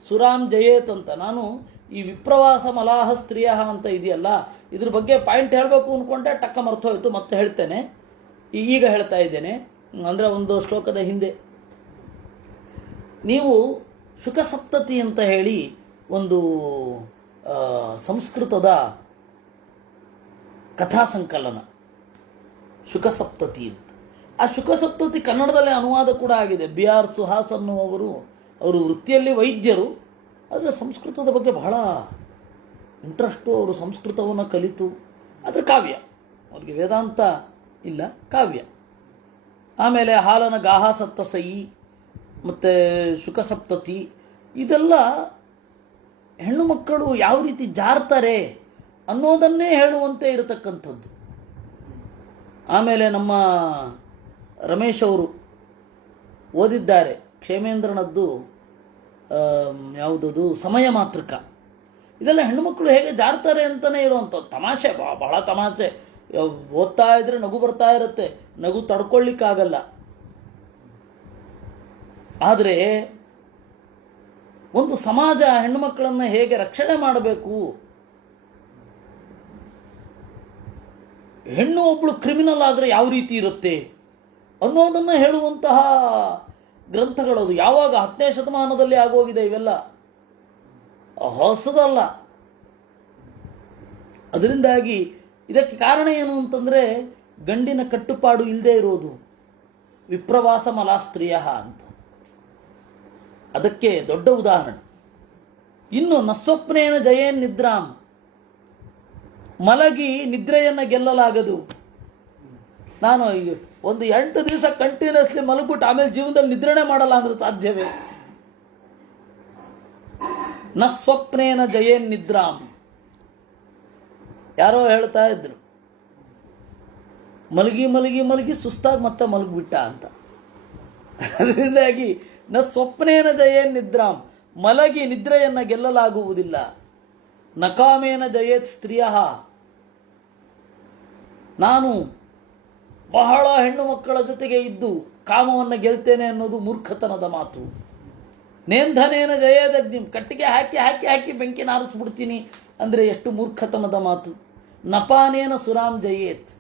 ಸುರಾಂ ಜಯೇತ್ ಅಂತ. ನಾನು ಈ ವಿಪ್ರವಾಸ ಮಲಾಹ ಸ್ತ್ರೀಯ ಅಂತ ಇದೆಯಲ್ಲ, ಇದ್ರ ಬಗ್ಗೆ ಪಾಯಿಂಟ್ ಹೇಳಬೇಕು ಅಂದ್ಕೊಂಡೆ, ಟಕ್ಕ ಮರ್ತೋಯ್ತು, ಮತ್ತೆ ಹೇಳ್ತೇನೆ. ಈಗ ಹೇಳ್ತಾ ಇದ್ದೇನೆ, ಅಂದರೆ ಒಂದು ಶ್ಲೋಕದ ಹಿಂದೆ. ನೀವು ಶುಕಸಪ್ತತಿ ಅಂತ ಹೇಳಿ ಒಂದು ಸಂಸ್ಕೃತದ ಕಥಾ ಸಂಕಲನ, ಶುಕಸಪ್ತತಿ ಅಂತ. ಆ ಶುಕಸಪ್ತತಿ ಕನ್ನಡದಲ್ಲೇ ಅನುವಾದ ಕೂಡ ಆಗಿದೆ. ಬಿ ಆರ್ ಸುಹಾಸ್ ಅನ್ನುವರು, ಅವರು ವೃತ್ತಿಯಲ್ಲಿ ವೈದ್ಯರು, ಆದರೆ ಸಂಸ್ಕೃತದ ಬಗ್ಗೆ ಬಹಳ ಇಂಟ್ರೆಸ್ಟು. ಅವರು ಸಂಸ್ಕೃತವನ್ನು ಕಲಿತು, ಆದರೆ ಕಾವ್ಯ, ಅವ್ರಿಗೆ ವೇದಾಂತ ಇಲ್ಲ, ಕಾವ್ಯ. ಆಮೇಲೆ ಹಾಲನ ಗಾಹ ಸತ್ತಸಯಿ ಮತ್ತು ಶುಕಸಪ್ತತಿ, ಇದೆಲ್ಲ ಹೆಣ್ಣು ಮಕ್ಕಳು ಯಾವ ರೀತಿ ಜಾರ್ತಾರೆ ಅನ್ನೋದನ್ನೇ ಹೇಳುವಂತೆ ಇರತಕ್ಕಂಥದ್ದು. ಆಮೇಲೆ ನಮ್ಮ ರಮೇಶ್ ಅವರು ಓದಿದ್ದಾರೆ ಕ್ಷೇಮೇಂದ್ರನದ್ದು, ಯಾವುದದು ಸಮಯ ಮಾತೃಕ. ಇದೆಲ್ಲ ಹೆಣ್ಣುಮಕ್ಕಳು ಹೇಗೆ ಜಾರ್ತಾರೆ ಅಂತಲೇ ಇರುವಂಥದ್ದು. ತಮಾಷೆ, ಬಹಳ ತಮಾಷೆ. ಓದ್ತಾ ಇದ್ರೆ ನಗು ಬರ್ತಾ ಇರುತ್ತೆ, ನಗು ತಡ್ಕೊಳ್ಳಿಕ್ಕಾಗಲ್ಲ. ಆದರೆ ಒಂದು ಸಮಾಜ ಹೆಣ್ಣುಮಕ್ಕಳನ್ನು ಹೇಗೆ ರಕ್ಷಣೆ ಮಾಡಬೇಕು, ಹೆಣ್ಣು ಒಬ್ಬಳು ಕ್ರಿಮಿನಲ್ ಆದರೆ ಯಾವ ರೀತಿ ಇರುತ್ತೆ ಅನ್ನೋದನ್ನು ಹೇಳುವಂತಹ ಗ್ರಂಥಗಳದು. ಯಾವಾಗ 10ನೇ ಶತಮಾನದಲ್ಲಿ ಆಗೋಗಿದೆ ಇವೆಲ್ಲ, ಹೊಸದಲ್ಲ. ಅದರಿಂದಾಗಿ ಇದಕ್ಕೆ ಕಾರಣ ಏನು ಅಂತಂದರೆ ಗಂಡಿನ ಕಟ್ಟುಪಾಡು ಇಲ್ಲದೆ ಇರೋದು, ವಿಪ್ರವಾಸ ಮಲಾಸ್ತ್ರೀಯ ಅಂತ. ಅದಕ್ಕೆ ದೊಡ್ಡ ಉದಾಹರಣೆ. ಇನ್ನು ನಸ್ವಪ್ನೇನ ಜಯೇನ್ ನಿದ್ರಾಂ, ಮಲಗಿ ನಿದ್ರೆಯನ್ನು ಗೆಲ್ಲಲಾಗದು. ನಾನು ಒಂದು 8 ದಿವಸ ಕಂಟಿನ್ಯೂಸ್ಲಿ ಮಲಗ್ಬಿಟ್ಟು ಆಮೇಲೆ ಜೀವನದಲ್ಲಿ ನಿದ್ರಣೆ ಮಾಡಲ್ಲ ಅಂದ್ರೆ ಸಾಧ್ಯವೇ? ನ ಸ್ವಪ್ನೇನ ಜಯೇನ್ ನಿದ್ರಾಂ. ಯಾರೋ ಹೇಳ್ತಾ ಇದ್ರು, ಮಲಗಿ ಮಲಗಿ ಮಲಗಿ ಸುಸ್ತಾಗಿ ಮತ್ತೆ ಮಲಗಿಬಿಟ್ಟ ಅಂತ. ಅದರಿಂದಾಗಿ ನ ಸ್ವಪ್ನೇನ ಜಯೇನ್ ನಿದ್ರಾಂ, ಮಲಗಿ ನಿದ್ರೆಯನ್ನು ಗೆಲ್ಲಲಾಗುವುದಿಲ್ಲ. ನಕಾಮೇನ ಜಯೇತ್ ಸ್ತ್ರೀಯ, ನಾನು ಬಹಳ ಹೆಣ್ಣು ಮಕ್ಕಳ ಜೊತೆಗೆ ಇದ್ದು ಕಾಮವನ್ನು ಗೆಲ್ತೇನೆ ಅನ್ನೋದು ಮೂರ್ಖತನದ ಮಾತು. ನೇಂಧನೇನ ಜಯೇದಗ್ನಿಂ, ಕಟ್ಟಿಗೆ ಹಾಕಿ ಹಾಕಿ ಹಾಕಿ ಬೆಂಕಿ ನಾರಿಸ್ಬಿಡ್ತೀನಿ ಅಂದರೆ ಎಷ್ಟು ಮೂರ್ಖತನದ ಮಾತು. ನಪಾನೇನ ಸುರಾಮ್ ಜಯೇತ್,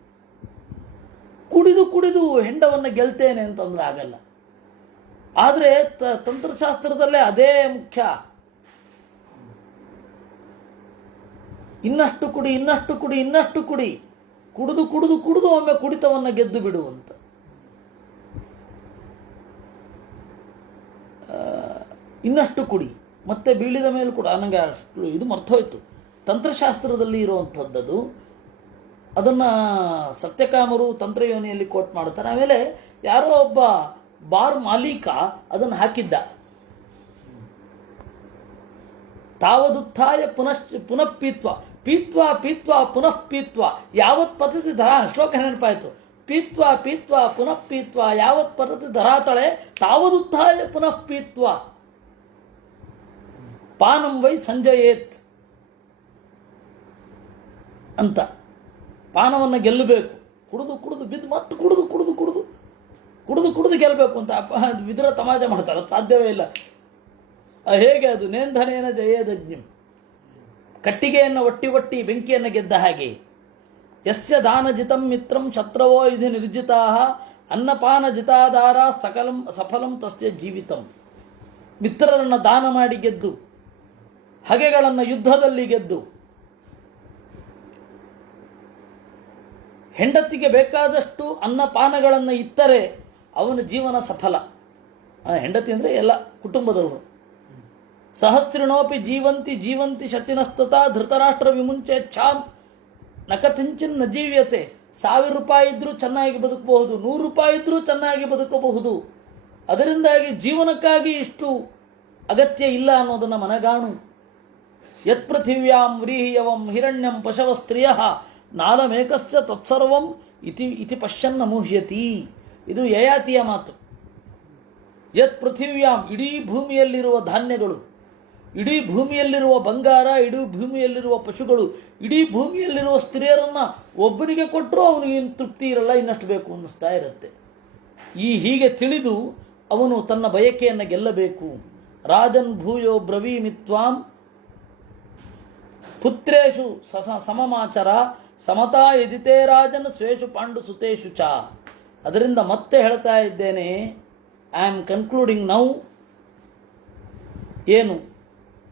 ಕುಡಿದು ಕುಡಿದು ಹೆಂಡವನ್ನು ಗೆಲ್ತೇನೆ ಅಂತಂದ್ರೆ ಆಗಲ್ಲ. ಆದರೆ ತಂತ್ರಶಾಸ್ತ್ರದಲ್ಲೇ ಅದೇ ಮುಖ್ಯ. ಇನ್ನಷ್ಟು ಕುಡಿ, ಇನ್ನಷ್ಟು ಕುಡಿ, ಇನ್ನಷ್ಟು ಕುಡಿ, ಕುಡಿದು ಕುಡಿದು ಕುಡಿದು ಒಮ್ಮೆ ಕುಡಿತವನ್ನು ಗೆದ್ದು ಬಿಡುವಂತ. ಇನ್ನಷ್ಟು ಕುಡಿ, ಮತ್ತೆ ಬೀಳಿದ ಮೇಲೆ ಕೂಡ. ನನಗೆ ಅಷ್ಟು ಇದು ಮರ್ತೋಯ್ತು, ತಂತ್ರಶಾಸ್ತ್ರದಲ್ಲಿ ಇರುವಂಥದ್ದದು. ಅದನ್ನು ಸತ್ಯಕಾಮರು ತಂತ್ರಯೋನಿಯಲ್ಲಿ ಕೋಟ್ ಮಾಡ್ತಾರೆ. ಆಮೇಲೆ ಯಾರೋ ಒಬ್ಬ ಬಾರ್ ಮಾಲೀಕ ಅದನ್ನು ಹಾಕಿದ್ದ. ತಾವದುತ್ಥಾಯ ಪುನಃ ಪೀತ್ವ, ಪೀತ್ವ ಪೀತ್ವ ಪುನಃ ಪೀತ್ವ ಯಾವತ್ ಪತತಿ ಧರಾ. ಶ್ಲೋಕ ನೆನಪಾಯಿತು. ಪೀತ್ವ ಪೀತ್ವ ಪುನಃ ಪೀತ್ವ ಯಾವತ್ ಪತತಿ ಧರಾತಳೆ ತಾವದುತ್ಥಾಯ ಪುನಃ ಪೀತ್ವ ಪಾನಂ ವೈ ಸಂಜಯೇತ್ ಅಂತ. ಪಾನವನ್ನು ಗೆಲ್ಲಬೇಕು, ಕುಡಿದು ಕುಡಿದು ಬಿದ್ದು ಮತ್ತೆ ಕುಡಿದು ಕುಡಿದು ಕುಡಿದು ಕುಡಿದು ಕುಡಿದು ಗೆಲ್ಲಬೇಕು ಅಂತ ವಿದುರ ತಮಾಷೆ ಮಾಡ್ತಾರೆ. ಸಾಧ್ಯವೇ ಇಲ್ಲ. ಹೇಗೆ ಅದು? ನೇಂಧನೇನ ಜಯೇದಗ್ನಿಂ, ಕಟ್ಟಿಗೆಯನ್ನು ಒಟ್ಟಿ ಒಟ್ಟಿ ಬೆಂಕಿಯನ್ನು ಗೆದ್ದ ಹಾಗೆ. ಯಸ್ಯ ದಾನಜಿತಂ ಮಿತ್ರಂ ಶತ್ರವೋ ಇಧಿ ನಿರ್ಜಿತಾ ಅನ್ನಪಾನ ಜಿತಾದಾರ ಸಕಲಂ ಸಫಲಂ ತಸ್ಯ ಜೀವಿತಂ. ಮಿತ್ರರನ್ನು ದಾನ ಮಾಡಿ ಗೆದ್ದು, ಹಗೆಗಳನ್ನು ಯುದ್ಧದಲ್ಲಿ ಗೆದ್ದು, ಹೆಂಡತಿಗೆ ಬೇಕಾದಷ್ಟು ಅನ್ನಪಾನಗಳನ್ನು ಇತ್ತರೆ ಅವನ ಜೀವನ ಸಫಲ. ಹೆಂಡತಿ ಅಂದರೆ ಎಲ್ಲ ಕುಟುಂಬದವರು. ಸಹಸ್ರಿಣೋಪಿ ಜೀವಂತಿ ಜೀವಂತಿ ಶತಿನಸ್ತತ ಧೃತರಾಷ್ಟ್ರ ವಿಮುಂಚೇಚ್ಛಾಂ ನ ಕಥಂಚಿನ್ ನ ಜೀವ್ಯತೆ. 1000 ರೂಪಾಯಿ ಇದ್ರೂ ಚೆನ್ನಾಗಿ ಬದುಕಬಹುದು, 100 ರೂಪಾಯಿ ಇದ್ರೂ ಚೆನ್ನಾಗಿ ಬದುಕಬಹುದು. ಅದರಿಂದಾಗಿ ಜೀವನಕ್ಕಾಗಿ ಇಷ್ಟು ಅಗತ್ಯ ಇಲ್ಲ ಅನ್ನೋದನ್ನು ಮನಗಾಣು. ಯತ್ ಪೃಥಿವ್ಯಾಂ ವ್ರೀಹಿಯವಂ ಹಿರಣ್ಯಂ ಪಶವ ಸ್ತ್ರೀಯ ನಾಲಮೇಕಸ್ಯ ತತ್ಸರ್ವಂ ಇತಿ ಪಶ್ಯನ್ನ ಮುಹ್ಯತಿ. ಇದು ಯಯಾತಿಯ ಮಾತು. ಯತ್ ಪೃಥಿವ್ಯಾಂ, ಇಡೀ ಭೂಮಿಯಲ್ಲಿರುವ ಧಾನ್ಯಗಳು, ಇಡೀ ಭೂಮಿಯಲ್ಲಿರುವ ಬಂಗಾರ, ಇಡೀ ಭೂಮಿಯಲ್ಲಿರುವ ಪಶುಗಳು, ಇಡೀ ಭೂಮಿಯಲ್ಲಿರುವ ಸ್ತ್ರೀಯರನ್ನು ಒಬ್ಬನಿಗೆ ಕೊಟ್ಟರೂ ಅವನಿಗೆ ತೃಪ್ತಿ ಇರಲ್ಲ, ಇನ್ನಷ್ಟು ಬೇಕು ಅನ್ನಿಸ್ತಾ ಇರುತ್ತೆ. ಹೀಗೆ ತಿಳಿದು ಅವನು ತನ್ನ ಬಯಕೆಯನ್ನು ಗೆಲ್ಲಬೇಕು. ರಾಜನ್ ಭೂಯೋ ಬ್ರವೀಮಿತ್ವಾಂ ಪುತ್ರೇಶು ಸಮಮಾಚರ ಸಮತಾ ಯದಿತೇ ರಾಜನ್ ಸ್ವೇಷು ಪಾಂಡು ಸುತೇಶು ಚ. ಅದರಿಂದ ಮತ್ತೆ ಹೇಳ್ತಾ ಇದ್ದೇನೆ, ಐ ಆಮ್ ಕನ್ಕ್ಲೂಡಿಂಗ್ ನೌ. ಏನು?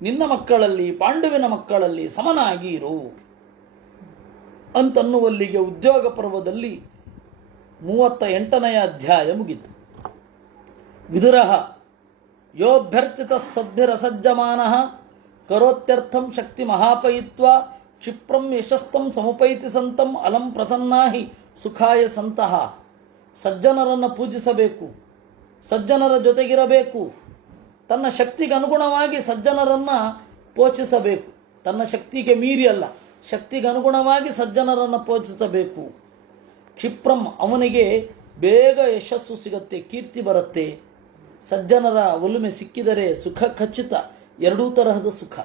ನಿನ್ನ ಮಕ್ಕಳಲ್ಲಿ, ಪಾಂಡುವಿನ ಮಕ್ಕಳಲ್ಲಿ ಸಮನಾಗಿ ಇರು ಅಂತನ್ನುವಲ್ಲಿಗೆ ಉದ್ಯೋಗ ಪರ್ವದಲ್ಲಿ 38ನೇ ಅಧ್ಯಾಯ ಮುಗಿತು. ವಿದುರಃ ಯೋಭ್ಯರ್ಚಿತ ಸದ್ಭಿರಸಜ್ಜಮಾನಃ ಕರೋತ್ಯರ್ಥಂ ಶಕ್ತಿ ಮಹಾಪಯಿತ್ವ ಕ್ಷಿಪ್ರಂ ಯಶಸ್ತಂ ಸಮುಪೈತಿ ಸಂತಂ ಅಲಂ ಪ್ರಸನ್ನಾಹಿ ಸುಖಾಯ ಸಂತಹ. ಸಜ್ಜನರನ್ನು ಪೂಜಿಸಬೇಕು, ಸಜ್ಜನರ ಜೊತೆಗಿರಬೇಕು, ತನ್ನ ಶಕ್ತಿಗೆ ಅನುಗುಣವಾಗಿ ಸಜ್ಜನರನ್ನು ಪೋಷಿಸಬೇಕು. ತನ್ನ ಶಕ್ತಿಗೆ ಮೀರಿ ಅಲ್ಲ, ಶಕ್ತಿಗೆ ಅನುಗುಣವಾಗಿ ಸಜ್ಜನರನ್ನು ಪೋಷಿಸಬೇಕು. ಕ್ಷಿಪ್ರಂ, ಅವನಿಗೆ ಬೇಗ ಯಶಸ್ಸು ಸಿಗತ್ತೆ, ಕೀರ್ತಿ ಬರುತ್ತೆ. ಸಜ್ಜನರ ಒಲುಮೆ ಸಿಕ್ಕಿದರೆ ಸುಖ ಖಚಿತ, ಎರಡೂ ತರಹದ ಸುಖ,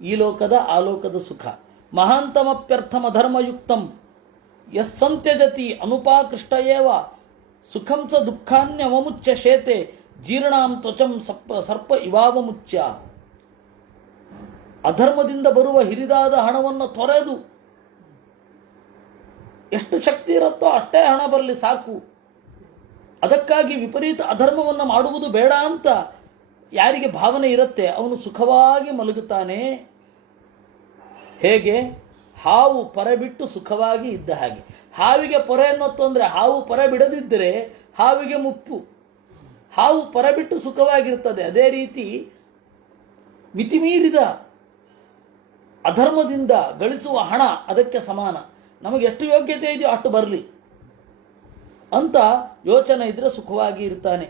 ಈ ಲೋಕದ ಆ ಲೋಕದ ಸುಖ. ಮಹಾಂತಮಪ್ಯರ್ಥಮಧರ್ಮಯುಕ್ತಂ ಯಸ್ಸಂತ್ಯಜತಿ ಅನುಪಾಕೃಷ್ಟ ಏವ ಸುಖಂ ಸ ದುಃಖಾನ್ಯವಮುಚ್ಯ ಶೇತೆ ಜೀರ್ಣಾಂ ತ್ವಚಂ ಸರ್ಪ ಇವಾವಮುಚ್ಯ. ಅಧರ್ಮದಿಂದ ಬರುವ ಹಿರಿದಾದ ಹಣವನ್ನು ತೊರೆದು, ಎಷ್ಟು ಶಕ್ತಿ ಇರುತ್ತೋ ಅಷ್ಟೇ ಹಣ ಬರಲಿ ಸಾಕು, ಅದಕ್ಕಾಗಿ ವಿಪರೀತ ಅಧರ್ಮವನ್ನು ಮಾಡುವುದು ಬೇಡ ಅಂತ ಯಾರಿಗೆ ಭಾವನೆ ಇರುತ್ತೆ ಅವನು ಸುಖವಾಗಿ ಮಲಗುತ್ತಾನೆ. ಹೇಗೆ? ಹಾವು ಪೊರೆ ಬಿಟ್ಟು ಸುಖವಾಗಿ ಇದ್ದ ಹಾಗೆ. ಹಾವಿಗೆ ಪೊರೆ ಅನ್ನೋ ತೊಂದರೆ, ಹಾವು ಪೊರೆ ಬಿಡದಿದ್ದರೆ ಹಾವಿಗೆ ಮುಪ್ಪು. ಹಾವು ಪೊರೆ ಬಿಟ್ಟು ಸುಖವಾಗಿರ್ತದೆ. ಅದೇ ರೀತಿ ಮಿತಿಮೀರಿದ ಅಧರ್ಮದಿಂದ ಗಳಿಸುವ ಹಣ ಅದಕ್ಕೆ ಸಮಾನ. ನಮಗೆ ಎಷ್ಟು ಯೋಗ್ಯತೆ ಇದೆಯೋ ಅಷ್ಟು ಬರಲಿ ಅಂತ ಯೋಚನೆ ಇದ್ರೆ ಸುಖವಾಗಿ ಇರ್ತಾನೆ.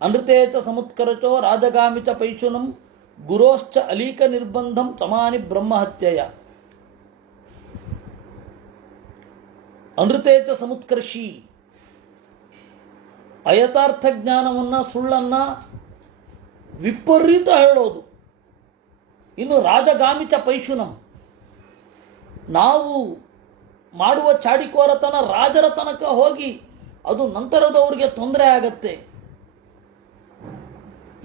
ಅನೃತೇಚ ಸಮುತ್ಕರಚೋ ರಾಜಗಾಮಿಚ ಪೈಶುನಂ ಗುರೋಶ್ಚ ಅಲೀಕ ನಿರ್ಬಂಧಂ ಸಮಾನಿ ಬ್ರಹ್ಮಹತ್ಯೆಯ. ಅನೃತೇಚ ಸಮುತ್ಕರ್ಷಿ, ಅಯಥಾರ್ಥ ಜ್ಞಾನವನ್ನು, ಸುಳ್ಳನ್ನು ವಿಪರೀತ ಹೇಳೋದು. ಇನ್ನು ರಾಜಗಾಮಿಚ ಪೈಶುನಂ, ನಾವು ಮಾಡುವ ಚಾಡಿಕೋರತನ ರಾಜರ ತನಕ ಹೋಗಿ ಅದು ನಂತರದವ್ರಿಗೆ ತೊಂದರೆ ಆಗತ್ತೆ.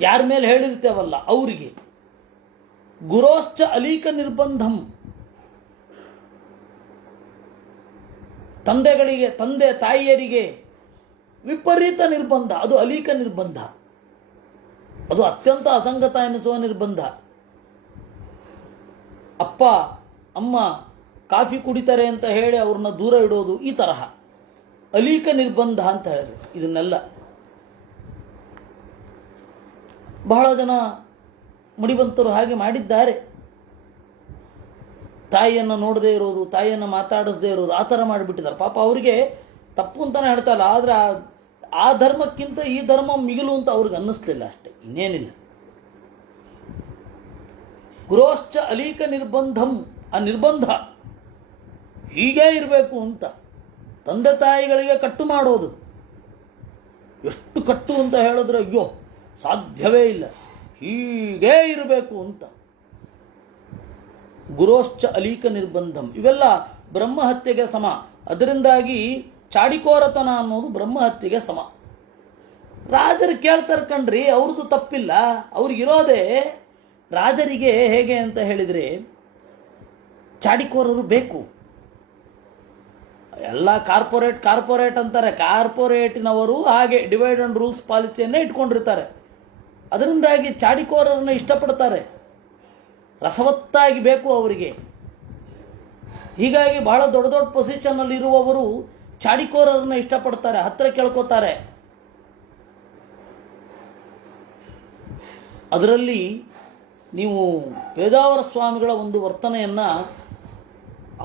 ಯಾರ ಮೇಲೆ ಹೇಳಿರ್ತೇವಲ್ಲ ಅವರಿಗೆ. ಗುರೋಶ್ಚ ಅಲೀಕ ನಿರ್ಬಂಧಂ, ತಂದೆಗಳಿಗೆ, ತಂದೆ ತಾಯಿಯರಿಗೆ ವಿಪರೀತ ನಿರ್ಬಂಧ, ಅದು ಅಲೀಕ ನಿರ್ಬಂಧ, ಅದು ಅತ್ಯಂತ ಅಸಂಗತ ಎನಿಸುವ ನಿರ್ಬಂಧ. ಅಪ್ಪ ಅಮ್ಮ ಕಾಫಿ ಕುಡಿತಾರೆ ಅಂತ ಹೇಳಿ ಅವ್ರನ್ನ ದೂರ ಇಡೋದು, ಈ ತರಹ ಅಲೀಕ ನಿರ್ಬಂಧ ಅಂತ ಹೇಳಿದ್ರು. ಇದನ್ನೆಲ್ಲ ಬಹಳ ಜನ ಮುಡಿವಂತರು ಹಾಗೆ ಮಾಡಿದ್ದಾರೆ. ತಾಯಿಯನ್ನು ನೋಡದೇ ಇರೋದು, ತಾಯಿಯನ್ನು ಮಾತಾಡಿಸದೇ ಇರೋದು, ಆ ಥರ ಮಾಡಿಬಿಟ್ಟಿದ್ದಾರೆ. ಪಾಪ ಅವರಿಗೆ ತಪ್ಪು ಅಂತಲೇ ಹೇಳ್ತಾಯಿಲ್ಲ, ಆದರೆ ಆ ಧರ್ಮಕ್ಕಿಂತ ಈ ಧರ್ಮ ಮಿಗಿಲು ಅಂತ ಅವ್ರಿಗೆ ಅನ್ನಿಸ್ಲಿಲ್ಲ ಅಷ್ಟೇ, ಇನ್ನೇನಿಲ್ಲ. ಗುರೋಶ್ಚ ಅಲೀಕ ನಿರ್ಬಂಧಂ, ಆ ನಿರ್ಬಂಧ ಹೀಗೇ ಇರಬೇಕು ಅಂತ ತಂದೆ ತಾಯಿಗಳಿಗೆ ಕಟ್ಟು ಮಾಡೋದು. ಎಷ್ಟು ಕಟ್ಟು ಅಂತ ಹೇಳಿದ್ರೆ ಅಯ್ಯೋ ಸಾಧ್ಯವೇ ಇಲ್ಲ, ಹೀಗೇ ಇರಬೇಕು ಅಂತ. ಗುರೋಶ್ಚ ಅಲೀಕ ನಿರ್ಬಂಧಂ, ಇವೆಲ್ಲ ಬ್ರಹ್ಮಹತ್ಯೆಗೆ ಸಮ. ಅದರಿಂದಾಗಿ ಚಾಡಿಕೋರತನ ಅನ್ನೋದು ಬ್ರಹ್ಮಹತ್ಯೆಗೆ ಸಮ. ರಾಜರು ಕೇಳ್ತಾರೆ ಕಣ್ರಿ, ಅವ್ರದ್ದು ತಪ್ಪಿಲ್ಲ, ಅವ್ರಿಗಿರೋದೇ. ರಾಜರಿಗೆ ಹೇಗೆ ಅಂತ ಹೇಳಿದರೆ ಚಾಡಿಕೋರರು ಬೇಕು. ಎಲ್ಲ ಕಾರ್ಪೊರೇಟ್ ಅಂತಾರೆ. ಕಾರ್ಪೊರೇಟಿನವರು ಹಾಗೆ ಡಿವೈಡ್ ಆ್ಯಂಡ್ ರೂಲ್ಸ್ ಪಾಲಿಸಿಯನ್ನೇ ಇಟ್ಕೊಂಡಿರ್ತಾರೆ. ಅದರಿಂದಾಗಿ ಚಾಡಿಕೋರರನ್ನು ಇಷ್ಟಪಡ್ತಾರೆ, ರಸವತ್ತಾಗಿ ಬೇಕು ಅವರಿಗೆ. ಹೀಗಾಗಿ ಬಹಳ ದೊಡ್ಡ ದೊಡ್ಡ ಪೊಸಿಷನ್ನಲ್ಲಿ ಇರುವವರು ಚಾಡಿಕೋರರನ್ನು ಇಷ್ಟಪಡ್ತಾರೆ, ಹತ್ತಿರ ಕೇಳ್ಕೋತಾರೆ. ಅದರಲ್ಲಿ ನೀವು ಪೇಜಾವರ ಸ್ವಾಮಿಗಳ ಒಂದು ವರ್ತನೆಯನ್ನು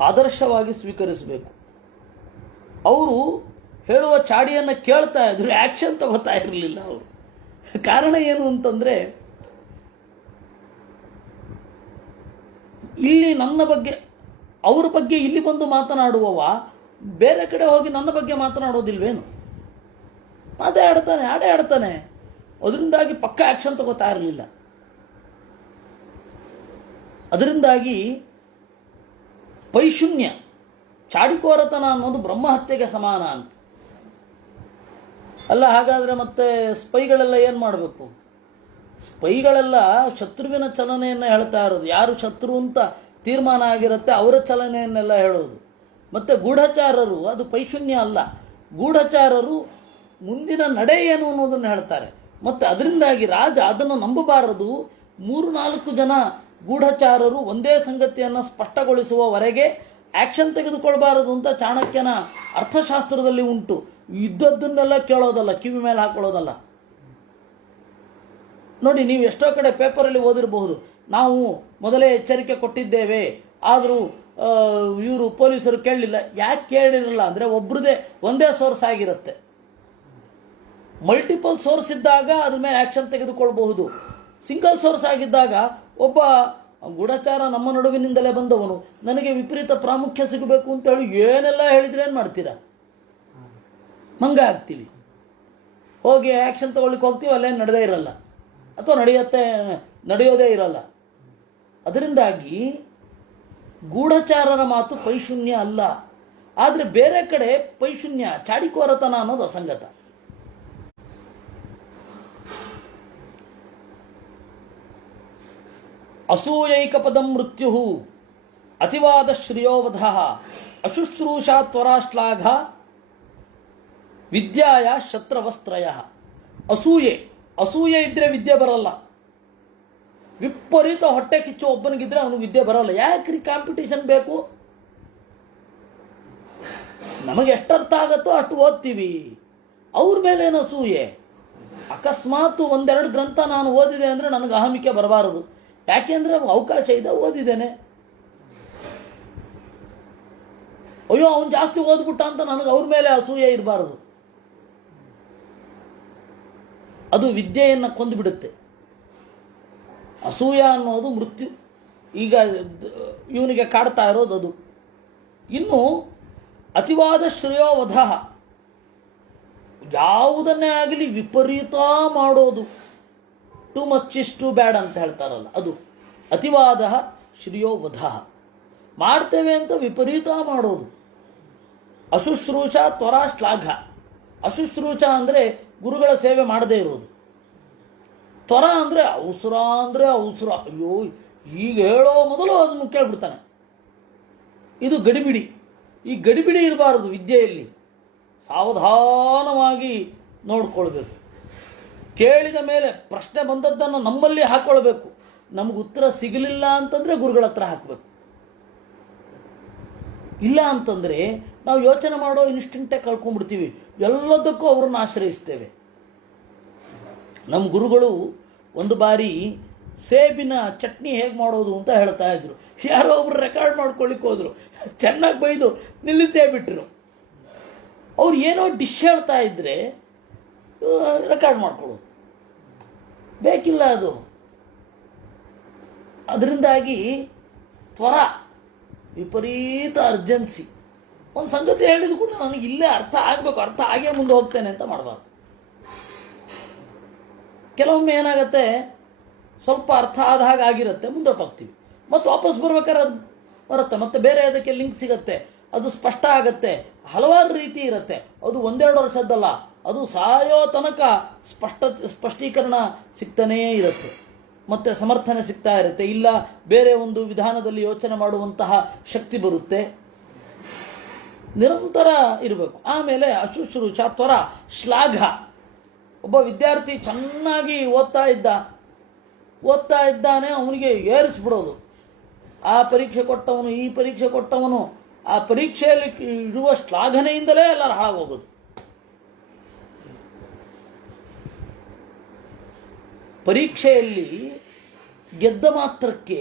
ಆದರ್ಶವಾಗಿ ಸ್ವೀಕರಿಸಬೇಕು. ಅವರು ಹೇಳುವ ಚಾಡಿಯನ್ನು ಕೇಳ್ತಾ ಇದ್ರು, ಆ್ಯಕ್ಷನ್ ತಗೋತಾ ಇರಲಿಲ್ಲ ಅವರು. ಕಾರಣ ಏನು ಅಂತಂದರೆ, ಇಲ್ಲಿ ನನ್ನ ಬಗ್ಗೆ, ಅವ್ರ ಬಗ್ಗೆ ಇಲ್ಲಿ ಬಂದು ಮಾತನಾಡುವವ ಬೇರೆ ಕಡೆ ಹೋಗಿ ನನ್ನ ಬಗ್ಗೆ ಮಾತನಾಡೋದಿಲ್ವೇನು? ಆಡೇ ಆಡ್ತಾನೆ. ಅದರಿಂದಾಗಿ ಪಕ್ಕ ಆ್ಯಕ್ಷನ್ ತಗೋತಾ ಇರಲಿಲ್ಲ. ಅದರಿಂದಾಗಿ ಪೈಶೂನ್ಯ ಚಾಡಿಕೋರತನ ಅನ್ನೋದು ಬ್ರಹ್ಮಹತ್ಯೆಗೆ ಸಮಾನ ಅಂತ. ಅಲ್ಲ, ಹಾಗಾದರೆ ಮತ್ತೆ ಸ್ಪೈಗಳೆಲ್ಲ ಏನು ಮಾಡಬೇಕು? ಸ್ಪೈಗಳೆಲ್ಲ ಶತ್ರುವಿನ ಚಲನೆಯನ್ನು ಹೇಳ್ತಾ ಇರೋದು. ಯಾರು ಶತ್ರು ಅಂತ ತೀರ್ಮಾನ ಆಗಿರುತ್ತೆ ಅವರ ಚಲನೆಯನ್ನೆಲ್ಲ ಹೇಳೋದು. ಮತ್ತು ಗೂಢಚಾರರು ಅದು ಪೈಶೂನ್ಯ ಅಲ್ಲ. ಗೂಢಚಾರರು ಮುಂದಿನ ನಡೆ ಏನು ಅನ್ನೋದನ್ನು ಹೇಳ್ತಾರೆ. ಮತ್ತು ಅದರಿಂದಾಗಿ ರಾಜ ಅದನ್ನು ನಂಬಬಾರದು. 3-4 ಜನ ಗೂಢಚಾರರು ಒಂದೇ ಸಂಗತಿಯನ್ನು ಸ್ಪಷ್ಟಗೊಳಿಸುವವರೆಗೆ ಆ್ಯಕ್ಷನ್ ತೆಗೆದುಕೊಳ್ಬಾರದು ಅಂತ ಚಾಣಕ್ಯನ ಅರ್ಥಶಾಸ್ತ್ರದಲ್ಲಿ ಉಂಟು. ಇದ್ದದ್ದನ್ನೆಲ್ಲ ಕೇಳೋದಲ್ಲ, ಕಿವಿ ಮೇಲೆ ಹಾಕೊಳ್ಳೋದಲ್ಲ. ನೋಡಿ, ನೀವು ಎಷ್ಟೋ ಕಡೆ ಪೇಪರಲ್ಲಿ ಓದಿರಬಹುದು, ನಾವು ಮೊದಲೇ ಎಚ್ಚರಿಕೆ ಕೊಟ್ಟಿದ್ದೇವೆ, ಆದರೂ ಇವರು ಪೊಲೀಸರು ಕೇಳಲಿಲ್ಲ. ಯಾಕೆ ಕೇಳಿರಲ್ಲ ಅಂದರೆ ಒಬ್ರದೇ ಒಂದೇ ಸೋರ್ಸ್ ಆಗಿರುತ್ತೆ. ಮಲ್ಟಿಪಲ್ ಸೋರ್ಸ್ ಇದ್ದಾಗ ಅದ್ರ ಮೇಲೆ ಆ್ಯಕ್ಷನ್ ತೆಗೆದುಕೊಳ್ಬಹುದು. ಸಿಂಗಲ್ ಸೋರ್ಸ್ ಆಗಿದ್ದಾಗ ಒಬ್ಬ ಗೂಢಚಾರ ನಮ್ಮ ನಡುವಿನಿಂದಲೇ ಬಂದವನು, ನನಗೆ ವಿಪರೀತ ಪ್ರಾಮುಖ್ಯ ಸಿಗಬೇಕು ಅಂತ ಹೇಳಿ ಏನೆಲ್ಲ ಹೇಳಿದ್ರೆ ಏನು ಮಾಡ್ತೀರಾ? ಮಂಗ ಆಗ್ತೀವಿ. ಹೋಗಿ ಆ್ಯಕ್ಷನ್ ತಗೊಳ್ಳಿಕ್ಕೆ ಹೋಗ್ತೀವಿ, ಅಲ್ಲೇನು ನಡೆದೇ ಇರಲ್ಲ, ಅಥವಾ ನಡೆಯೋದೇ ಇರಲ್ಲ. ಅದರಿಂದಾಗಿ ಗೂಢಚಾರರ ಮಾತು ಪೈಶೂನ್ಯ ಅಲ್ಲ. ಆದರೆ ಬೇರೆ ಕಡೆ ಪೈಶೂನ್ಯ, ಚಾಡಿಕೋರತನ ಅನ್ನೋದು ಅಸಂಗತ. ಅಸೂಯೈಕ ಪದಂ ಮೃತ್ಯು ಅತಿವಾದ ಶ್ರೇಯೋವಧ ಅಶುಶ್ರೂಷಾ ತ್ವರಾಶ್ಲಾಘ ವಿದ್ಯಾಯ ಶತ್ರವಸ್ತ್ರಯ. ಅಸೂಯೆ ಇದ್ದರೆ ವಿದ್ಯೆ ಬರಲ್ಲ. ವಿಪರೀತ ಹೊಟ್ಟೆ ಕಿಚ್ಚು ಒಬ್ಬನಿಗಿದ್ರೆ ಅವನು ವಿದ್ಯೆ ಬರಲ್ಲ. ಯಾಕ್ರಿ ಕಾಂಪಿಟೇಷನ್ ಬೇಕು? ನಮಗೆ ಎಷ್ಟರ್ಥ ಆಗತ್ತೋ ಅಷ್ಟು ಓದ್ತೀವಿ. ಅವ್ರ ಮೇಲೇನು ಅಸೂಯೆ? ಅಕಸ್ಮಾತ್ 1-2 ಗ್ರಂಥ ನಾನು ಓದಿದೆ ಅಂದರೆ ನನಗೆ ಅಹಮಿಕೆ ಬರಬಾರದು. ಯಾಕೆಂದರೆ ಅವಕಾಶ ಇದೆ, ಓದಿದ್ದೇನೆ. ಅಯ್ಯೋ ಅವನು ಜಾಸ್ತಿ ಓದ್ಬಿಟ್ಟ ಅಂತ ನನಗೆ ಅವ್ರ ಮೇಲೆ ಅಸೂಯೆ ಇರಬಾರದು. ಅದು ವಿದ್ಯೆಯನ್ನು ಕೊಂದುಬಿಡುತ್ತೆ. ಅಸೂಯ ಅನ್ನೋದು ಮೃತ್ಯು. ಈಗ ಇವನಿಗೆ ಕಾಡ್ತಾ ಇರೋದು ಅದು. ಇನ್ನು ಅತಿವಾದ ಶ್ರೇಯೋವಧ, ಯಾವುದನ್ನೇ ಆಗಲಿ ವಿಪರೀತ ಮಾಡೋದು, ಟು ಮಚ್ ಇಸ್ ಟು ಬ್ಯಾಡ್ ಅಂತ ಹೇಳ್ತಾರಲ್ಲ, ಅದು ಅತಿವಾದ ಶ್ರೇಯೋವಧ. ಮಾಡ್ತೇವೆ ಅಂತ ವಿಪರೀತ ಮಾಡೋದು. ಅಶುಶ್ರೂಷ ತ್ವರಾ ಶ್ಲಾಘ. ಅಶುಶ್ರೂಷ ಅಂದರೆ ಗುರುಗಳ ಸೇವೆ ಮಾಡದೇ ಇರೋದು. ತ್ವರ ಅಂದರೆ ಅವಸರ ಅಯ್ಯೋ ಈಗ ಹೇಳೋ ಮೊದಲು ಅದನ್ನು ಕೇಳ್ಬಿಡ್ತಾನೆ. ಇದು ಗಡಿಬಿಡಿ. ಈ ಗಡಿಬಿಡಿ ಇರಬಾರದು ವಿದ್ಯೆಯಲ್ಲಿ. ಸಾವಧಾನವಾಗಿ ನೋಡ್ಕೊಳ್ಬೇಕು. ಕೇಳಿದ ಮೇಲೆ ಪ್ರಶ್ನೆ ಬಂದದ್ದನ್ನು ನಮ್ಮಲ್ಲಿ ಹಾಕ್ಕೊಳ್ಬೇಕು. ನಮಗೆ ಉತ್ತರ ಸಿಗಲಿಲ್ಲ ಅಂತಂದರೆ ಗುರುಗಳ ಹತ್ರ ಹಾಕಬೇಕು. ಇಲ್ಲ ಅಂತಂದರೆ ನಾವು ಯೋಚನೆ ಮಾಡೋ ಇನ್ಸ್ಟಿಂಕ್ಟೇ ಕಳ್ಕೊಂಡ್ಬಿಡ್ತೀವಿ. ಎಲ್ಲದಕ್ಕೂ ಅವ್ರನ್ನ ಆಶ್ರಯಿಸ್ತೇವೆ. ನಮ್ಮ ಗುರುಗಳು ಒಂದು ಬಾರಿ ಸೇಬಿನ ಚಟ್ನಿ ಹೇಗೆ ಮಾಡೋದು ಅಂತ ಹೇಳ್ತಾ ಇದ್ರು. ಯಾರೋ ಒಬ್ರು ರೆಕಾರ್ಡ್ ಮಾಡ್ಕೊಳ್ಳಿಕ್ಕೆ ಹೋದ್ರು, ಚೆನ್ನಾಗಿ ಬೈದು ನಿಲ್ಲಿಸೇ ಬಿಟ್ಟರು. ಅವ್ರು ಏನೋ ಡಿಶ್ ಹೇಳ್ತಾ ಇದ್ದರೆ ರೆಕಾರ್ಡ್ ಮಾಡ್ಕೊಳ್ಳೋದು ಬೇಕಿಲ್ಲ ಅದು. ಅದರಿಂದಾಗಿ ತ್ವರ, ವಿಪರೀತ ಅರ್ಜೆನ್ಸಿ. ಒಂದು ಸಂಗತಿ ಹೇಳಿದ ಕೂಡ ನನಗೆ ಇಲ್ಲೇ ಅರ್ಥ ಆಗಬೇಕು, ಅರ್ಥ ಆಗೇ ಮುಂದೆ ಹೋಗ್ತೇನೆ ಅಂತ ಮಾಡಬಾರ್ದು. ಕೆಲವೊಮ್ಮೆ ಏನಾಗುತ್ತೆ, ಸ್ವಲ್ಪ ಅರ್ಥ ಆದ ಹಾಗೆ ಆಗಿರುತ್ತೆ, ಮುಂದೋಗ್ತೀವಿ, ಮತ್ತು ವಾಪಸ್ ಬರ್ಬೇಕಾದ್ರೆ ಅದು ಬರುತ್ತೆ, ಮತ್ತು ಬೇರೆ ಅದಕ್ಕೆ ಲಿಂಕ್ ಸಿಗುತ್ತೆ, ಅದು ಸ್ಪಷ್ಟ ಆಗುತ್ತೆ. ಹಲವಾರು ರೀತಿ ಇರುತ್ತೆ. ಅದು 1-2 ವರ್ಷದ್ದಲ್ಲ, ಅದು ಸಾಯೋ ತನಕ ಸ್ಪಷ್ಟೀಕರಣ ಸಿಗ್ತಾನೇ ಇರುತ್ತೆ, ಮತ್ತು ಸಮರ್ಥನೆ ಸಿಗ್ತಾ ಇರುತ್ತೆ. ಇಲ್ಲ ಬೇರೆ ಒಂದು ವಿಧಾನದಲ್ಲಿ ಯೋಚನೆ ಮಾಡುವಂತಹ ಶಕ್ತಿ ಬರುತ್ತೆ. ನಿರಂತರ ಇರಬೇಕು. ಆಮೇಲೆ ಅಶುಶ್ರೂಷ ತ್ವರ ಶ್ಲಾಘ. ಒಬ್ಬ ವಿದ್ಯಾರ್ಥಿ ಚೆನ್ನಾಗಿ ಓದ್ತಾ ಇದ್ದಾನೆ, ಅವನಿಗೆ ಏರಿಸ್ಬಿಡೋದು. ಆ ಪರೀಕ್ಷೆ ಕೊಟ್ಟವನು, ಈ ಪರೀಕ್ಷೆ ಕೊಟ್ಟವನು, ಆ ಪರೀಕ್ಷೆಯಲ್ಲಿ ಇರುವ ಶ್ಲಾಘನೆಯಿಂದಲೇ ಎಲ್ಲರೂ ಹಾಳಾಗೋಗೋದು. ಪರೀಕ್ಷೆಯಲ್ಲಿ ಗೆದ್ದ ಮಾತ್ರಕ್ಕೆ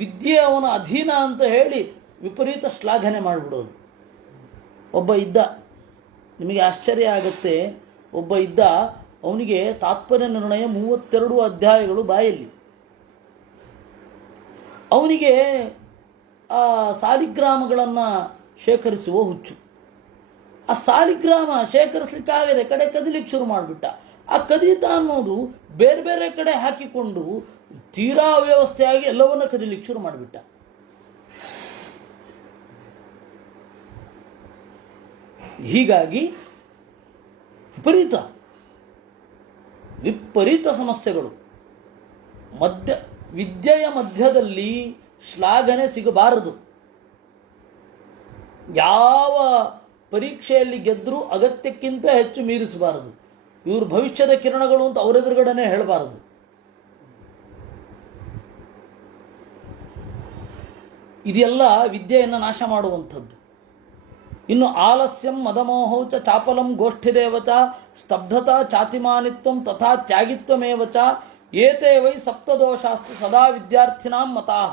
ವಿದ್ಯೆ ಅವನ ಅಧೀನ ಅಂತ ಹೇಳಿ ವಿಪರೀತ ಶ್ಲಾಘನೆ ಮಾಡಿಬಿಡೋದು. ಒಬ್ಬ ಇದ್ದ, ನಿಮಗೆ ಆಶ್ಚರ್ಯ ಆಗುತ್ತೆ, ಒಬ್ಬ ಇದ್ದ, ಅವನಿಗೆ ತಾತ್ಪರ್ಯ ನಿರ್ಣಯ 32 ಅಧ್ಯಾಯಗಳು ಬಾಯಲ್ಲಿ. ಅವನಿಗೆ ಆ ಸಾಲಿಗ್ರಾಮಗಳನ್ನು ಶೇಖರಿಸುವ ಹುಚ್ಚು. ಆ ಸಾಲಿಗ್ರಾಮ ಶೇಖರಿಸಲಿಕ್ಕಾಗದೆ ಕಡೆ ಕದಿಲಿಕ್ಕೆ ಶುರು ಮಾಡಿಬಿಟ್ಟ. ಆ ಕದೀತ ಅನ್ನೋದು ಬೇರೆ ಬೇರೆ ಕಡೆ ಹಾಕಿಕೊಂಡು ತೀರಾ ಅವ್ಯವಸ್ಥೆಯಾಗಿ ಎಲ್ಲವನ್ನ ಕದೀಲಿಕ್ಕೆ ಶುರು ಮಾಡಿಬಿಟ್ಟ. ಹೀಗಾಗಿ ವಿಪರೀತ ಸಮಸ್ಯೆಗಳು. ವಿದ್ಯೆಯ ಮಧ್ಯದಲ್ಲಿ ಶ್ಲಾಘನೆ ಸಿಗಬಾರದು. ಯಾವ ಪರೀಕ್ಷೆಯಲ್ಲಿ ಗೆದ್ದರೂ ಅಗತ್ಯಕ್ಕಿಂತ ಹೆಚ್ಚು ಮೀರಿಸಬಾರದು. ಇವರು ಭವಿಷ್ಯದ ಕಿರಣಗಳು ಅಂತ ಅವರೆದುರುಗಡೆನೆ ಹೇಳಬಾರದು. ಇದೆಲ್ಲ ವಿದ್ಯೆಯನ್ನು ನಾಶ ಮಾಡುವಂಥದ್ದು. ಇನ್ನು ಆಲಸ್ಯಂ ಮದಮೋಹೌಚ ಚಾಪಲಂ ಗೋಷ್ಠಿರೇವಚ ಸ್ತಬ್ಧತಾ ಚಾತಿಮಾನಿತ್ವಂ ತಥಾ ತ್ಯಾಗಿತ್ವಮೇವಚ ಏತೇ ವೈ ಸಪ್ತದೋಷಾಸ್ತು ಸದಾ ವಿದ್ಯಾರ್ಥಿನಾಂ ಮತಾಹ.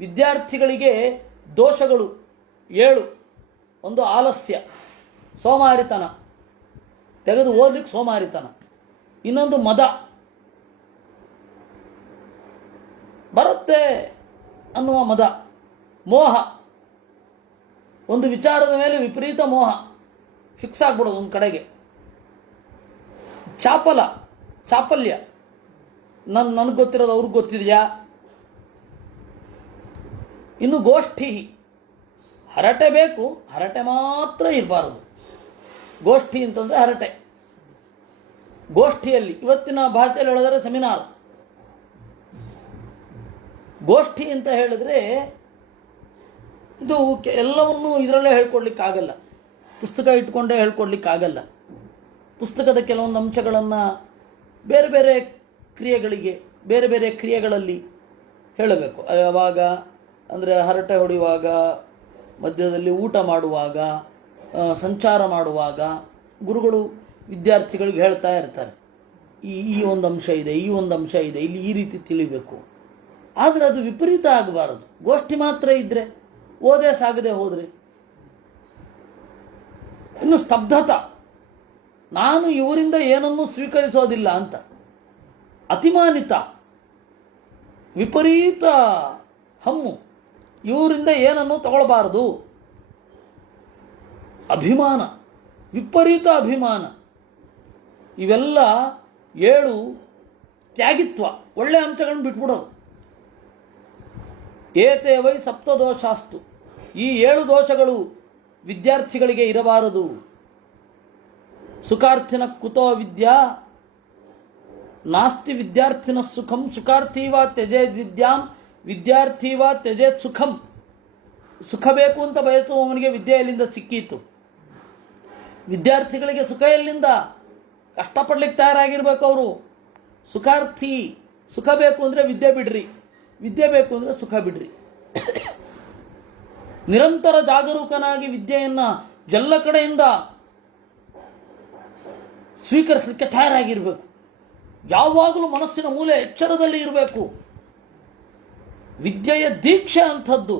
ವಿದ್ಯಾರ್ಥಿಗಳಿಗೆ ದೋಷಗಳು 7. ಒಂದು ಆಲಸ್ಯ, ಸೋಮಾರಿತನ, ತೆಗೆದು ಓದಲಿಕ್ಕೆ ಸೋಮಾರಿತನ. ಇನ್ನೊಂದು ಮದ, ಬರುತ್ತೆ ಅನ್ನುವ ಮದ. ಮೋಹ, ಒಂದು ವಿಚಾರದ ಮೇಲೆ ವಿಪರೀತ ಮೋಹ, ಫಿಕ್ಸ್ ಆಗ್ಬಿಡೋದು ಒಂದು ಕಡೆಗೆ. ಚಾಪಲ್ಯ, ನನಗೆ ಗೊತ್ತಿರೋದು ಅವ್ರಿಗೆ ಗೊತ್ತಿದೆಯಾ. ಇನ್ನು ಗೋಷ್ಠಿ, ಹರಟೆ ಬೇಕು, ಹರಟೆ ಮಾತ್ರ ಇರಬಾರದು. ಗೋಷ್ಠಿ ಅಂತಂದರೆ ಹರಟೆ. ಗೋಷ್ಠಿಯಲ್ಲಿ ಇವತ್ತಿನ ಭಾಷೆಯಲ್ಲಿ ಹೇಳಿದರೆ ಸೆಮಿನಾರ್. ಗೋಷ್ಠಿ ಅಂತ ಹೇಳಿದ್ರೆ ಇದು ಎಲ್ಲವನ್ನೂ ಇದರಲ್ಲೇ ಹೇಳ್ಕೊಡ್ಲಿಕ್ಕಾಗಲ್ಲ. ಪುಸ್ತಕ ಇಟ್ಕೊಂಡೇ ಹೇಳ್ಕೊಡ್ಲಿಕ್ಕಾಗಲ್ಲ. ಪುಸ್ತಕದ ಕೆಲವೊಂದು ಅಂಶಗಳನ್ನು ಬೇರೆ ಬೇರೆ ಕ್ರಿಯೆಗಳಿಗೆ, ಬೇರೆ ಬೇರೆ ಕ್ರಿಯೆಗಳಲ್ಲಿ ಹೇಳಬೇಕು. ಯಾವಾಗ ಅಂದರೆ ಹರಟೆ ಹೊಡೆಯುವಾಗ, ಮಧ್ಯದಲ್ಲಿ ಊಟ ಮಾಡುವಾಗ, ಸಂಚಾರ ಮಾಡುವಾಗ ಗುರುಗಳು ವಿದ್ಯಾರ್ಥಿಗಳಿಗೆ ಹೇಳ್ತಾ ಇರ್ತಾರೆ, ಈ ಒಂದು ಅಂಶ ಇದೆ, ಈ ಒಂದು ಅಂಶ ಇದೆ, ಇಲ್ಲಿ ಈ ರೀತಿ ತಿಳಿಬೇಕು. ಆದರೆ ಅದು ವಿಪರೀತ ಆಗಬಾರದು. ಗೋಷ್ಠಿ ಮಾತ್ರ ಇದ್ದರೆ, ಓದೇ ಸಾಗದೆ ಹೋದರೆ. ಇನ್ನು ಸ್ತಬ್ಧತ, ನಾನು ಇವರಿಂದ ಏನನ್ನೂ ಸ್ವೀಕರಿಸೋದಿಲ್ಲ ಅಂತ. ಅತಿಮಾನಿತ, ವಿಪರೀತ ಹಮ್ಮು, ಇವರಿಂದ ಏನನ್ನೂ ತಗೊಳ್ಬಾರದು. ಅಭಿಮಾನ, ವಿಪರೀತ ಅಭಿಮಾನ. ಇವೆಲ್ಲ 7. ತ್ಯಾಗಿತ್ವ, ಒಳ್ಳೆಯ ಅಂಶಗಳನ್ನು ಬಿಟ್ಬಿಡೋದು. ಏತೇ ವೈ ಸಪ್ತದೋಷಾಸ್ತು, ಈ 7 ದೋಷಗಳು ವಿದ್ಯಾರ್ಥಿಗಳಿಗೆ ಇರಬಾರದು. ಸುಖಾರ್ಥಿನ ಕುತೋ ವಿದ್ಯಾ ನಾಸ್ತಿ ವಿದ್ಯಾರ್ಥಿನ ಸುಖಂ ಸುಖಾರ್ಥೀವಾ ತ್ಯಜೇದ್ ವಿದ್ಯಾಂ ವಿದ್ಯಾರ್ಥೀವಾ ತ್ಯಜೇತ್ ಸುಖಂ. ಸುಖ ಬೇಕು ಅಂತ ಬಯಸುವವನಿಗೆ ವಿದ್ಯೆ ಎಲ್ಲಿಂದ ಸಿಕ್ಕೀತು? ವಿದ್ಯಾರ್ಥಿಗಳಿಗೆ ಸುಖ ಎಲ್ಲಿಂದ? ಕಷ್ಟಪಡ್ಲಿಕ್ಕೆ ತಯಾರಾಗಿರ್ಬೇಕು ಅವರು. ಸುಖಾರ್ಥಿ, ಸುಖ ಬೇಕು ಅಂದರೆ ವಿದ್ಯೆ ಬಿಡ್ರಿ, ವಿದ್ಯೆ ಬೇಕು ಅಂದರೆ ಸುಖ ಬಿಡ್ರಿ. ನಿರಂತರ ಜಾಗರೂಕನಾಗಿ ವಿದ್ಯೆಯನ್ನು ಎಲ್ಲ ಕಡೆಯಿಂದ ಸ್ವೀಕರಿಸಲಿಕ್ಕೆ ತಯಾರಾಗಿರಬೇಕು. ಯಾವಾಗಲೂ ಮನಸ್ಸಿನ ಮೂಲೆ ಎಚ್ಚರದಲ್ಲಿ ಇರಬೇಕು. ವಿದ್ಯೆಯ ದೀಕ್ಷೆ ಅಂಥದ್ದು.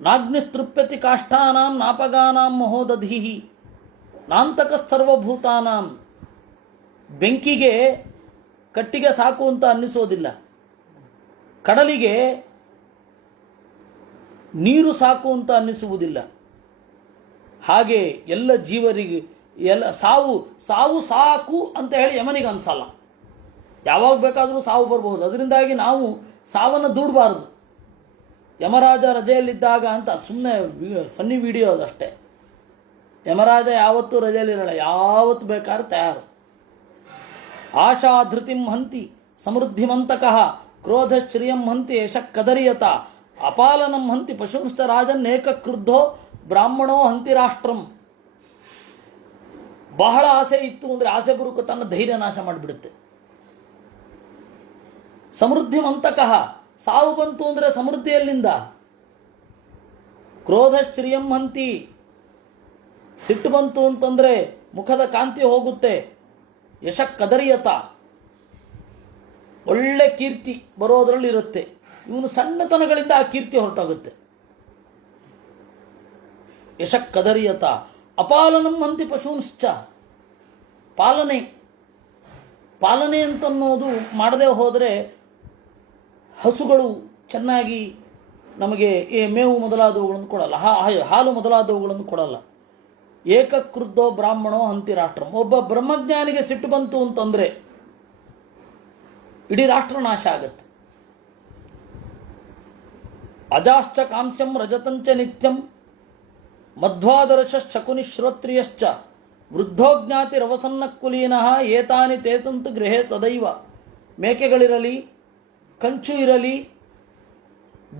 ನಾಗ್ನಿಸ್ತೃಪ್ಯತಿ ಕಾಷ್ಠಾನಾಂ ನಾಪಗಾನಾಂ ಮಹೋದಧಿಹಿ ನಾಂತಕ ಸರ್ವಭೂತಾನಾಂ. ಬೆಂಕಿಗೆ ಕಟ್ಟಿಗೆ ಸಾಕು ಅಂತ ಅನ್ನಿಸೋದಿಲ್ಲ, ಕಡಲಿಗೆ ನೀರು ಸಾಕು ಅಂತ ಅನ್ನಿಸುವುದಿಲ್ಲ. ಹಾಗೆ ಎಲ್ಲ ಜೀವರಿಗೆ ಸಾವು ಸಾಕು ಅಂತ ಹೇಳಿ ಯಮನಿಗೆ ಅನ್ಸಲ್ಲ. ಯಾವಾಗ ಬೇಕಾದರೂ ಸಾವು ಬರಬಹುದು. ಅದರಿಂದಾಗಿ ನಾವು ಸಾವನ್ನು ದೂಡಬಾರದು. ಯಮರಾಜ ರಜೆಯಲ್ಲಿದ್ದಾಗ ಅಂತ ಸುಮ್ಮನೆ ಫನ್ನಿ ವಿಡಿಯೋ ಅದಷ್ಟೇ. ಯಮರಾಜ ಯಾವತ್ತೂ ರಜೆಯಲ್ಲಿರಲ್ಲ, ಯಾವತ್ತು ಬೇಕಾದ್ರೆ ತಯಾರು. ಆಶಾ ಧೃತಿಂ ಹಂತಿ ಸಮೃದ್ಧಿಮಂತಕಃ ಕ್ರೋಧ ಶ್ರಿಯಂ ಹಂತಿ ಯಶ ಕದರಿಯತ ಅಪಾಲನಂ ಹಂತಿ ಪಶುಂಸ್ತ ರಾಜನ್ನೇಕ ಕ್ರುದ್ಧೋ ಬ್ರಾಹ್ಮಣೋ ಹಂತಿ ರಾಷ್ಟ್ರಂ. ಬಹಳ ಆಸೆ ಇತ್ತು ಅಂದರೆ ಆಸೆ ಬುರುಕು ತನ್ನ ಧೈರ್ಯ ನಾಶ ಮಾಡಿಬಿಡುತ್ತೆ. ಸಮೃದ್ಧಿಮಂತಕಃ, ಸಾವು ಬಂತು ಅಂದರೆ ಸಮೃದ್ಧಿಯಲ್ಲಿಂದ. ಕ್ರೋಧ ಶ್ರಿಯಂ ಹಂತಿ, ಸಿಟ್ಟು ಬಂತು ಅಂತಂದರೆ ಮುಖದ ಕಾಂತಿ ಹೋಗುತ್ತೆ. ಯಶ ಕದರಿಯತ, ಒಳ್ಳೆ ಕೀರ್ತಿ ಬರೋದರಲ್ಲಿ ಇರುತ್ತೆ. ಇವನು ಸಣ್ಣತನಗಳಿಂದ ಆ ಕೀರ್ತಿ ಹೊರಟೋಗುತ್ತೆ. ಯಶ ಕದರಿಯತ ಅಪಾಲನಂ ಹಂತಿ ಪಶೂಂಶ್ಚ. ಪಾಲನೆ ಅಂತನ್ನೋದು ಮಾಡದೆ ಹೋದರೆ ಹಸುಗಳು ಚೆನ್ನಾಗಿ ನಮಗೆ ಮೇವು ಮೊದಲಾದವುಗಳನ್ನು ಕೊಡಲ್ಲ, ಹಾಲು ಮೊದಲಾದವುಗಳನ್ನು ಕೊಡಲ್ಲ. ಏಕಕೃದ್ದೋ ಬ್ರಾಹ್ಮಣೋ ಹಂತಿ ರಾಷ್ಟ್ರಂ. ಒಬ್ಬ ಬ್ರಹ್ಮಜ್ಞಾನಿಗೆ ಸಿಟ್ಟು ಬಂತು ಅಂತಂದರೆ ಇಡೀ ರಾಷ್ಟ್ರ ನಾಶ ಆಗತ್ತೆ. ಅಜಾಶ್ಚ ಕಾಂಸ್ಯಂ ರಜತಂಚ ನಿತ್ಯಂ ಮಧ್ವಾದರ್ಶ ಶಕುನಿ ಶ್ರೋತ್ರಿಯಶ್ಚ ವೃದ್ಧೋಜ್ಞಾತಿರವಸನ್ನ ಕುಲೀನಃ ಏತಾನಿ ತೇತಂತು ಗೃಹೇ ಸದೈವ. ಮೇಕೆಗಳಿರಲಿ, ಕಂಚು ಇರಲಿ,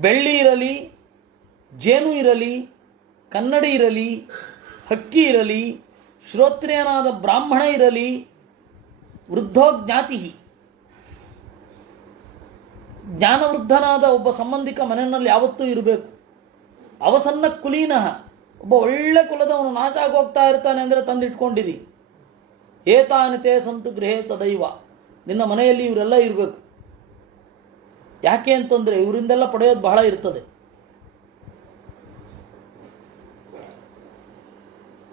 ಬೆಳ್ಳಿ ಇರಲಿ, ಜೇನು ಇರಲಿ, ಕನ್ನಡಿ ಇರಲಿ, ಹಕ್ಕಿ ಇರಲಿ, ಶ್ರೋತ್ರಿಯನಾದ ಬ್ರಾಹ್ಮಣ ಇರಲಿ, ವೃದ್ಧೋಜ್ಞಾತಿ ಜ್ಞಾನವೃದ್ಧನಾದ ಒಬ್ಬ ಸಂಬಂಧಿಕ ಮನೆಯಲ್ಲಿ ಯಾವತ್ತೂ ಇರಬೇಕು. ಅವಸನ್ನ ಕುಲೀನಃ ಒಬ್ಬ ಒಳ್ಳೆ ಕುಲದವನು ನಾಶ ಆಗೋಗ್ತಾ ಇರ್ತಾನೆ ಅಂದರೆ ತಂದಿಟ್ಕೊಂಡಿರಿ. ಏತಾನಿತೇ ಸಂತು ಗೃಹೇ ಸದೈವ. ನಿನ್ನ ಮನೆಯಲ್ಲಿ ಇವರೆಲ್ಲ ಇರಬೇಕು. ಯಾಕೆ ಅಂತಂದರೆ ಇವರಿಂದೆಲ್ಲ ಪಡೆಯೋದು ಬಹಳ ಇರ್ತದೆ.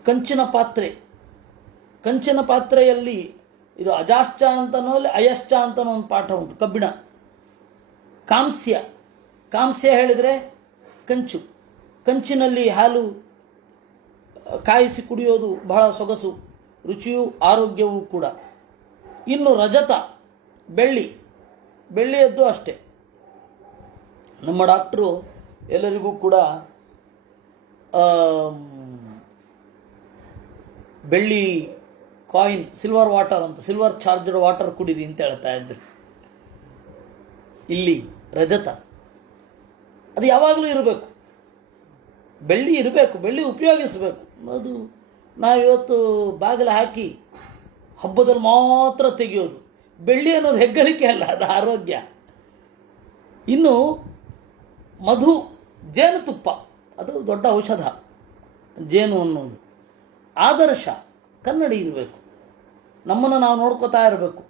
ಕಂಚಿನ ಪಾತ್ರೆ, ಕಂಚಿನ ಪಾತ್ರೆಯಲ್ಲಿ ಇದು ಅಜಾಶ್ಚ ಅಂತನೋ ಅಯಶ್ಚ ಅಂತನೋ ಒಂದು ಪಾಠ ಉಂಟು. ಕಬ್ಬಿಣ. ಕಾಂಸ್ಯ, ಕಾಂಸ್ಯ ಹೇಳಿದರೆ ಕಂಚು. ಕಂಚಿನಲ್ಲಿ ಹಾಲು ಕಾಯಿಸಿ ಕುಡಿಯೋದು ಬಹಳ ಸೊಗಸು, ರುಚಿಯೂ ಆರೋಗ್ಯವೂ ಕೂಡ. ಇನ್ನು ರಜತ, ಬೆಳ್ಳಿ. ಬೆಳ್ಳಿಯದ್ದು ಅಷ್ಟೇ. ನಮ್ಮ ಡಾಕ್ಟ್ರು ಎಲ್ಲರಿಗೂ ಕೂಡ ಬೆಳ್ಳಿ ಕಾಯಿನ್, ಸಿಲ್ವರ್ ವಾಟರ್ ಅಂತ, ಸಿಲ್ವರ್ ಚಾರ್ಜ್ಡ್ ವಾಟರ್ ಕುಡೀರಿ ಅಂತ ಹೇಳ್ತಾ ಇದ್ರು. ಇಲ್ಲಿ ರಜತ ಅದು ಯಾವಾಗಲೂ ಇರಬೇಕು. ಬೆಳ್ಳಿ ಇರಬೇಕು, ಬೆಳ್ಳಿ ಉಪಯೋಗಿಸಬೇಕು. ಅದು ನಾವಿವತ್ತು ಬಾಗಿಲು ಹಾಕಿ ಹಬ್ಬದಲ್ಲಿ ಮಾತ್ರ ತೆಗೆಯೋದು. ಬೆಳ್ಳಿ ಅನ್ನೋದು ಹೆಗ್ಗಳಿಕೆ ಅಲ್ಲ, ಅದು ಆರೋಗ್ಯ. ಇನ್ನು ಮಧು, ಜೇನುತುಪ್ಪ, ಅದು ದೊಡ್ಡ ಔಷಧ. ಜೇನು ಅನ್ನೋದು ಆದರ್ಶ. ಕನ್ನಡಿ ಇರಬೇಕು. ನಮ್ಮನ್ನು ನಾವು ನೋಡ್ಕೋತಾ ಇರಬೇಕು.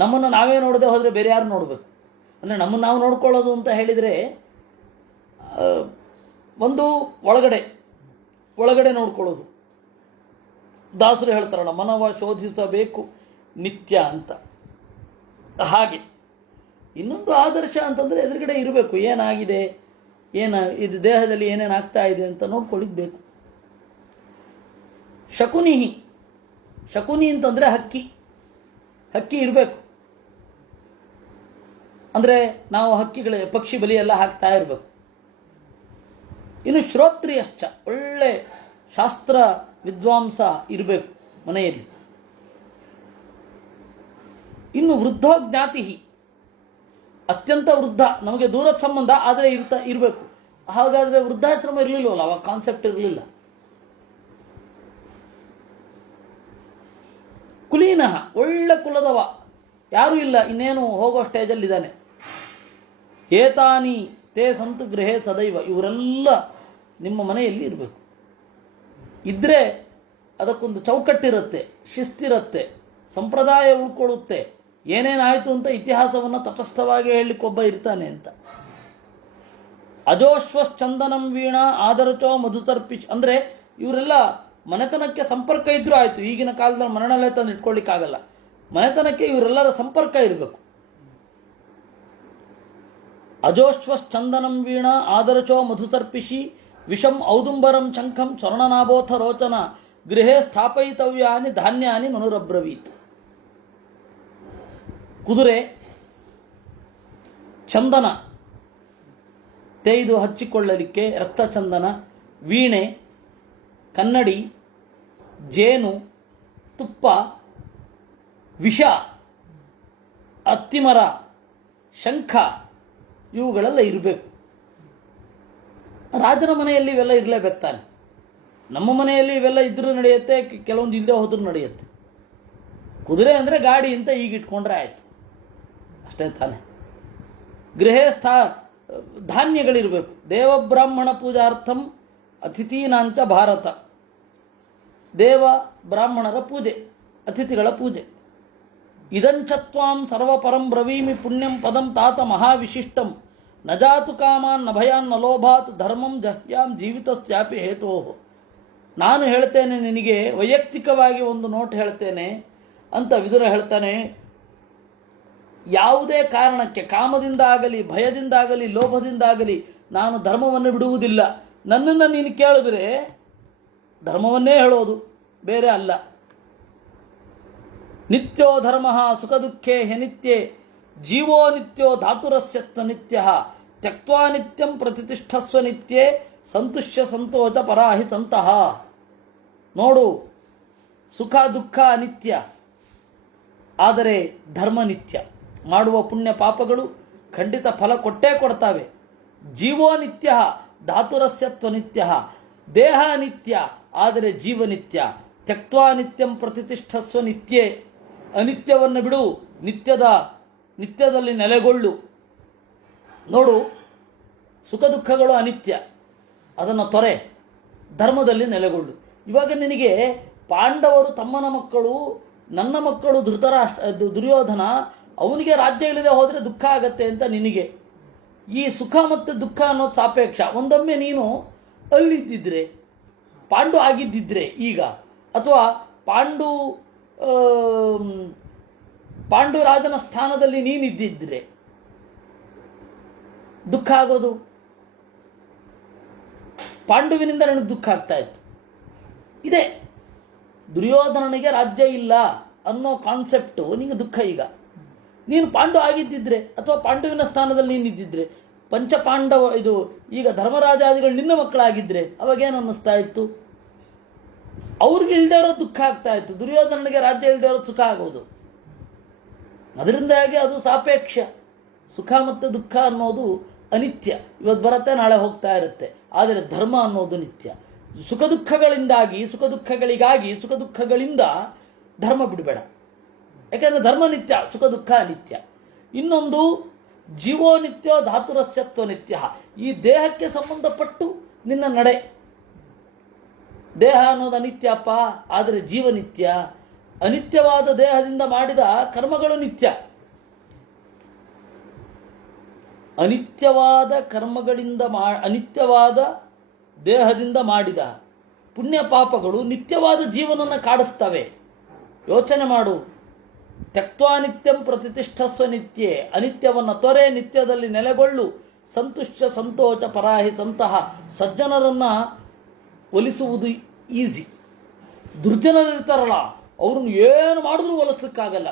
ನಮ್ಮನ್ನು ನಾವೇ ನೋಡದೆ ಹೋದರೆ ಬೇರೆ ಯಾರು ನೋಡಬೇಕು? ಅಂದರೆ ನಮ್ಮನ್ನು ನಾವು ನೋಡ್ಕೊಳ್ಳೋದು ಅಂತ ಹೇಳಿದರೆ ಒಂದು ಒಳಗಡೆ ನೋಡ್ಕೊಳ್ಳೋದು. ದಾಸರು ಹೇಳ್ತಾರಲ್ಲ, ಮನವ ಶೋಧಿಸಬೇಕು ನಿತ್ಯ ಅಂತ. ಹಾಗೆ ಇನ್ನೊಂದು ಆದರ್ಶ ಅಂತಂದರೆ ಎದುರುಗಡೆ ಇರಬೇಕು. ಏನಾಗಿದೆ, ಇದು ದೇಹದಲ್ಲಿ ಏನೇನಾಗ್ತಾ ಇದೆ ಅಂತ ನೋಡ್ಕೊಳ್ಳಿಕ್ಬೇಕು. ಶಕುನಿಹಿ, ಶಕುನಿ ಅಂತಂದರೆ ಹಕ್ಕಿ. ಹಕ್ಕಿ ಇರಬೇಕು. ಅಂದರೆ ನಾವು ಪಕ್ಷಿ ಬಲಿ ಎಲ್ಲ ಹಾಕ್ತಾ ಇರಬೇಕು. ಇನ್ನು ಶ್ರೋತ್ರಿಯಶ್ಚ, ಒಳ್ಳೆ ಶಾಸ್ತ್ರ ವಿದ್ವಾಂಸ ಇರಬೇಕು ಮನೆಯಲ್ಲಿ. ಇನ್ನು ವೃದ್ಧೋಜ್ಞಾತಿ, ಅತ್ಯಂತ ವೃದ್ಧ, ನಮಗೆ ದೂರದ ಸಂಬಂಧ ಆದರೆ ಇರಬೇಕು. ಹಾಗಾದರೆ ವೃದ್ಧಾಶ್ರಮ ಇರಲಿಲ್ಲವಲ್ಲ, ಅವಾಗ ಕಾನ್ಸೆಪ್ಟ್ ಇರಲಿಲ್ಲ. ಕುಲೀನಃ, ಒಳ್ಳೆ ಕುಲದವ, ಯಾರೂ ಇಲ್ಲ, ಇನ್ನೇನು ಹೋಗೋ ಸ್ಟೇಜಲ್ಲಿದ್ದಾನೆ. ಏತಾನಿ ತೇ ಸಂತು ಗೃಹೇ ಸದೈವ. ಇವರೆಲ್ಲ ನಿಮ್ಮ ಮನೆಯಲ್ಲಿ ಇರಬೇಕು. ಇದ್ದರೆ ಅದಕ್ಕೊಂದು ಚೌಕಟ್ಟಿರುತ್ತೆ, ಶಿಸ್ತಿರುತ್ತೆ, ಸಂಪ್ರದಾಯ ಉಳ್ಕೊಳ್ಳುತ್ತೆ. ಏನೇನಾಯಿತು ಅಂತ ಇತಿಹಾಸವನ್ನು ತಟಸ್ಥವಾಗಿ ಹೇಳಲಿಕ್ಕೊಬ್ಬ ಇರ್ತಾನೆ ಅಂತ. ಅಜೋಶ್ವಶ್ಚಂದನಂ ವೀಣಾ ಆದರಚೋ ಮಧುತರ್ಪಿಶ್. ಅಂದರೆ ಇವರೆಲ್ಲ ಮನೆತನಕ್ಕೆ ಸಂಪರ್ಕ ಇದ್ರೂ ಆಯಿತು. ಈಗಿನ ಕಾಲದಲ್ಲಿ ಮರಣಲೆ ತಂದು ಇಟ್ಕೊಳ್ಳಿಕ್ಕಾಗಲ್ಲ. ಮನೆತನಕ್ಕೆ ಇವರೆಲ್ಲರ ಸಂಪರ್ಕ ಇರಬೇಕು. ಅಜೋಶ್ವಶ್ಚಂದನಂ ವೀಣಾ ಆದರಚೋ ಮಧುತರ್ಪಿಶಿ ವಿಷಂ ಔದುಂಬರಂ ಶಂಖಂ ಸ್ವರ್ಣನಾಭೋಥ ರೋಚನ ಗೃಹೇ ಸ್ಥಾಪಯಿತವ್ಯಾನಿ ಧಾನ್ಯಾನಿ ಮನುರಬ್ರವೀತ್. ಕುದುರೆ, ಚಂದನ ತೇಯ್ದು ಹಚ್ಚಿಕೊಳ್ಳಲಿಕ್ಕೆ ರಕ್ತಚಂದನ, ವೀಣೆ, ಕನ್ನಡಿ, ಜೇನು, ತುಪ್ಪ, ವಿಷ, ಅತ್ತಿಮರ, ಶಂಖ, ಇವುಗಳೆಲ್ಲ ಇರಬೇಕು. ರಾಜನ ಮನೆಯಲ್ಲಿ ಇವೆಲ್ಲ ಇರಲೇಬೇಕು ತಾನೆ. ನಮ್ಮ ಮನೆಯಲ್ಲಿ ಇವೆಲ್ಲ ಇದ್ರೂ ನಡೆಯುತ್ತೆ, ಕೆಲವೊಂದು ಇಲ್ಲದೆ ಹೋದ್ರೂ ನಡೆಯುತ್ತೆ. ಕುದುರೆ ಅಂದರೆ ಗಾಡಿ ಅಂತ ಈಗ ಇಟ್ಕೊಂಡ್ರೆ ಆಯಿತು, ಅಷ್ಟೇ ತಾನೆ. ಗೃಹೇ ಧಾನ್ಯಗಳಿರಬೇಕು. ದೇವಬ್ರಾಹ್ಮಣ ಪೂಜಾರ್ಥಂ ಅತಿಥೀನಾಂಚ ಭಾರತ. ದೇವ ಬ್ರಾಹ್ಮಣರ ಪೂಜೆ, ಅತಿಥಿಗಳ ಪೂಜೆ. ಇದಂಚತ್ವಾಂ ಸರ್ವಪರಂ ಬ್ರವೀಮಿ ಪುಣ್ಯಂ ಪದಂ ತಾತ ಮಹಾವಿಶಿಷ್ಟಂ ನ ಜಾತು ಕಾಮಾನ್ ನ ಭಯಾನ್ ನ ಲೋಭಾತ್ ಧರ್ಮಂ ಜಹ್ಯಾಂ ಜೀವಿತಸ್ಯಾಪಿ ಹೇತೋ. ನಾನು ಹೇಳ್ತೇನೆ ನಿನಗೆ, ವೈಯಕ್ತಿಕವಾಗಿ ಒಂದು ನೋಟ್ ಹೇಳ್ತೇನೆ ಅಂತ ವಿದುರ ಹೇಳ್ತಾನೆ. ಯಾವುದೇ ಕಾರಣಕ್ಕೆ, ಕಾಮದಿಂದಾಗಲಿ, ಭಯದಿಂದಾಗಲಿ, ಲೋಭದಿಂದಾಗಲಿ ನಾನು ಧರ್ಮವನ್ನು ಬಿಡುವುದಿಲ್ಲ. ನನ್ನನ್ನು ನೀನು ಕೇಳಿದ್ರೆ ಧರ್ಮವನ್ನೇ ಹೇಳೋದು, ಬೇರೆ ಅಲ್ಲ. ನಿತ್ಯೋ ಧರ್ಮ ಸುಖ ದುಃಖೇ ಹ್ಯನಿತ್ಯೇ ಜೀವೋ ನಿತ್ಯೋ ಧಾತುರಸ್ಯತ್ವ ನಿತ್ಯ ತ್ಯಕ್ವಾ ನಿತ್ಯಂ ಪ್ರತಿಷ್ಠಸ್ವ ನಿತ್ಯೇ ಸಂತುಷ್ಯ ಸಂತೋಷ ಪರಾಹಿತಂತಹ. ನೋಡು, ಸುಖ ದುಃಖ ಅನಿತ್ಯ, ಆದರೆ ಧರ್ಮ ನಿತ್ಯ. ಮಾಡುವ ಪುಣ್ಯ ಪಾಪಗಳು ಖಂಡಿತ ಫಲ ಕೊಟ್ಟೇ ಕೊಡ್ತಾವೆ. ಜೀವೋ ನಿತ್ಯ ಧಾತುರಸ್ಯತ್ವ ನಿತ್ಯ, ದೇಹ ನಿತ್ಯ ಆದರೆ ಜೀವ ನಿತ್ಯ. ತ್ಯಕ್ವಾ ನಿತ್ಯಂ ಪ್ರತಿಷ್ಠಸ್ವ ನಿತ್ಯೇ, ಅನಿತ್ಯವನ್ನು ಬಿಡು, ನಿತ್ಯದಲ್ಲಿ ನೆಲೆಗೊಳ್ಳು. ನೋಡು, ಸುಖ ದುಃಖಗಳು ಅನಿತ್ಯ, ಅದನ್ನು ತೊರೆ, ಧರ್ಮದಲ್ಲಿ ನೆಲೆಗೊಳ್ಳು. ಇವಾಗ ನಿನಗೆ ಪಾಂಡವರು ತಮ್ಮನ ಮಕ್ಕಳು, ನನ್ನ ಮಕ್ಕಳು ದುರ್ಯೋಧನ, ಅವನಿಗೆ ರಾಜ್ಯ ಇಲ್ಲದೆ ಹೋದರೆ ದುಃಖ ಆಗತ್ತೆ ಅಂತ ನಿನಗೆ. ಈ ಸುಖ ಮತ್ತು ದುಃಖ ಅನ್ನೋದು ಸಾಪೇಕ್ಷ. ಒಂದೊಮ್ಮೆ ನೀನು ಅಲ್ಲಿದ್ದಿದ್ರೆ, ಪಾಂಡು ಆಗಿದ್ದಿದ್ರೆ ಈಗ, ಅಥವಾ ಪಾಂಡು ರಾಜನ ಸ್ಥಾನದಲ್ಲಿ ನೀನಿದ್ದಿದ್ರೆ ದುಃಖ ಆಗೋದು. ಪಾಂಡುವಿನಿಂದ ನನಗೆ ದುಃಖ ಆಗ್ತಾ ಇತ್ತು. ಇದೆ ದುರ್ಯೋಧನನಿಗೆ ರಾಜ್ಯ ಇಲ್ಲ ಅನ್ನೋ ಕಾನ್ಸೆಪ್ಟು ನಿಂಗೆ ದುಃಖ. ಈಗ ನೀನು ಪಾಂಡು ಆಗಿದ್ದಿದ್ರೆ ಅಥವಾ ಪಾಂಡುವಿನ ಸ್ಥಾನದಲ್ಲಿ ನೀನಿದ್ದಿದ್ರೆ, ಪಂಚಪಾಂಡವ ಈಗ ಧರ್ಮರಾಜಾದಿಗಳು ನಿನ್ನ ಮಕ್ಕಳಾಗಿದ್ದರೆ ಅವಾಗೇನು ಅನ್ನಿಸ್ತಾ ಇತ್ತು? ಅವ್ರಿಗೆ ಇಲ್ಲದೆ ಇರೋದು ದುಃಖ ಆಗ್ತಾ ಇತ್ತು, ದುರ್ಯೋಧನನಿಗೆ ರಾಜ್ಯ ಇಲ್ಲದೆ ಇರೋದು ಸುಖ ಆಗೋದು. ಅದರಿಂದಾಗಿ ಅದು ಸಾಪೇಕ್ಷ. ಸುಖ ಮತ್ತು ದುಃಖ ಅನ್ನೋದು ಅನಿತ್ಯ, ಇವತ್ತು ಬರುತ್ತೆ ನಾಳೆ ಹೋಗ್ತಾ ಇರುತ್ತೆ. ಆದರೆ ಧರ್ಮ ಅನ್ನೋದು ನಿತ್ಯ. ಸುಖ ದುಃಖಗಳಿಂದಾಗಿ, ಸುಖ ದುಃಖಗಳಿಗಾಗಿ, ಸುಖ ದುಃಖಗಳಿಂದ ಧರ್ಮ ಬಿಡಬೇಡ. ಯಾಕೆಂದರೆ ಧರ್ಮ ನಿತ್ಯ, ಸುಖ ದುಃಖ ಅನಿತ್ಯ. ಇನ್ನೊಂದು ಜೀವೋ ನಿತ್ಯೋ ಧಾತುರಸ್ಯತ್ವ ನಿತ್ಯ. ಈ ದೇಹಕ್ಕೆ ಸಂಬಂಧಪಟ್ಟು ನಿನ್ನ ನಡೆ. ದೇಹ ಅನ್ನೋದು ಅನಿತ್ಯಪ್ಪ, ಆದರೆ ಜೀವ ನಿತ್ಯ. ಅನಿತ್ಯವಾದ ದೇಹದಿಂದ ಮಾಡಿದ ಕರ್ಮಗಳು ನಿತ್ಯ. ಅನಿತ್ಯವಾದ ಕರ್ಮಗಳಿಂದ ಅನಿತ್ಯವಾದ ದೇಹದಿಂದ ಮಾಡಿದ ಪುಣ್ಯ ಪಾಪಗಳು ನಿತ್ಯವಾದ ಜೀವನವನ್ನು ಕಾಡಿಸ್ತವೆ. ಯೋಚನೆ ಮಾಡು. ತ್ಯಕ್ವಾ ನಿತ್ಯಂ ಪ್ರತಿಷ್ಠಸ್ವ ನಿತ್ಯೇ, ಅನಿತ್ಯವನ್ನು ತೊರೆ, ನಿತ್ಯದಲ್ಲಿ ನೆಲೆಗೊಳ್ಳು. ಸಂತುಷ್ಯ ಸಂತೋಷ ಪರಾಹಿತಂತಹ. ಸಜ್ಜನರನ್ನು ಒಲಿಸುವುದು ಈಸಿ. ದುರ್ಜನರಿರ್ತಾರಲ್ಲ, ಅವ್ರನ್ನ ಏನು ಮಾಡಿದ್ರೂ ಒಲಿಸ್ಲಿಕ್ಕಾಗಲ್ಲ.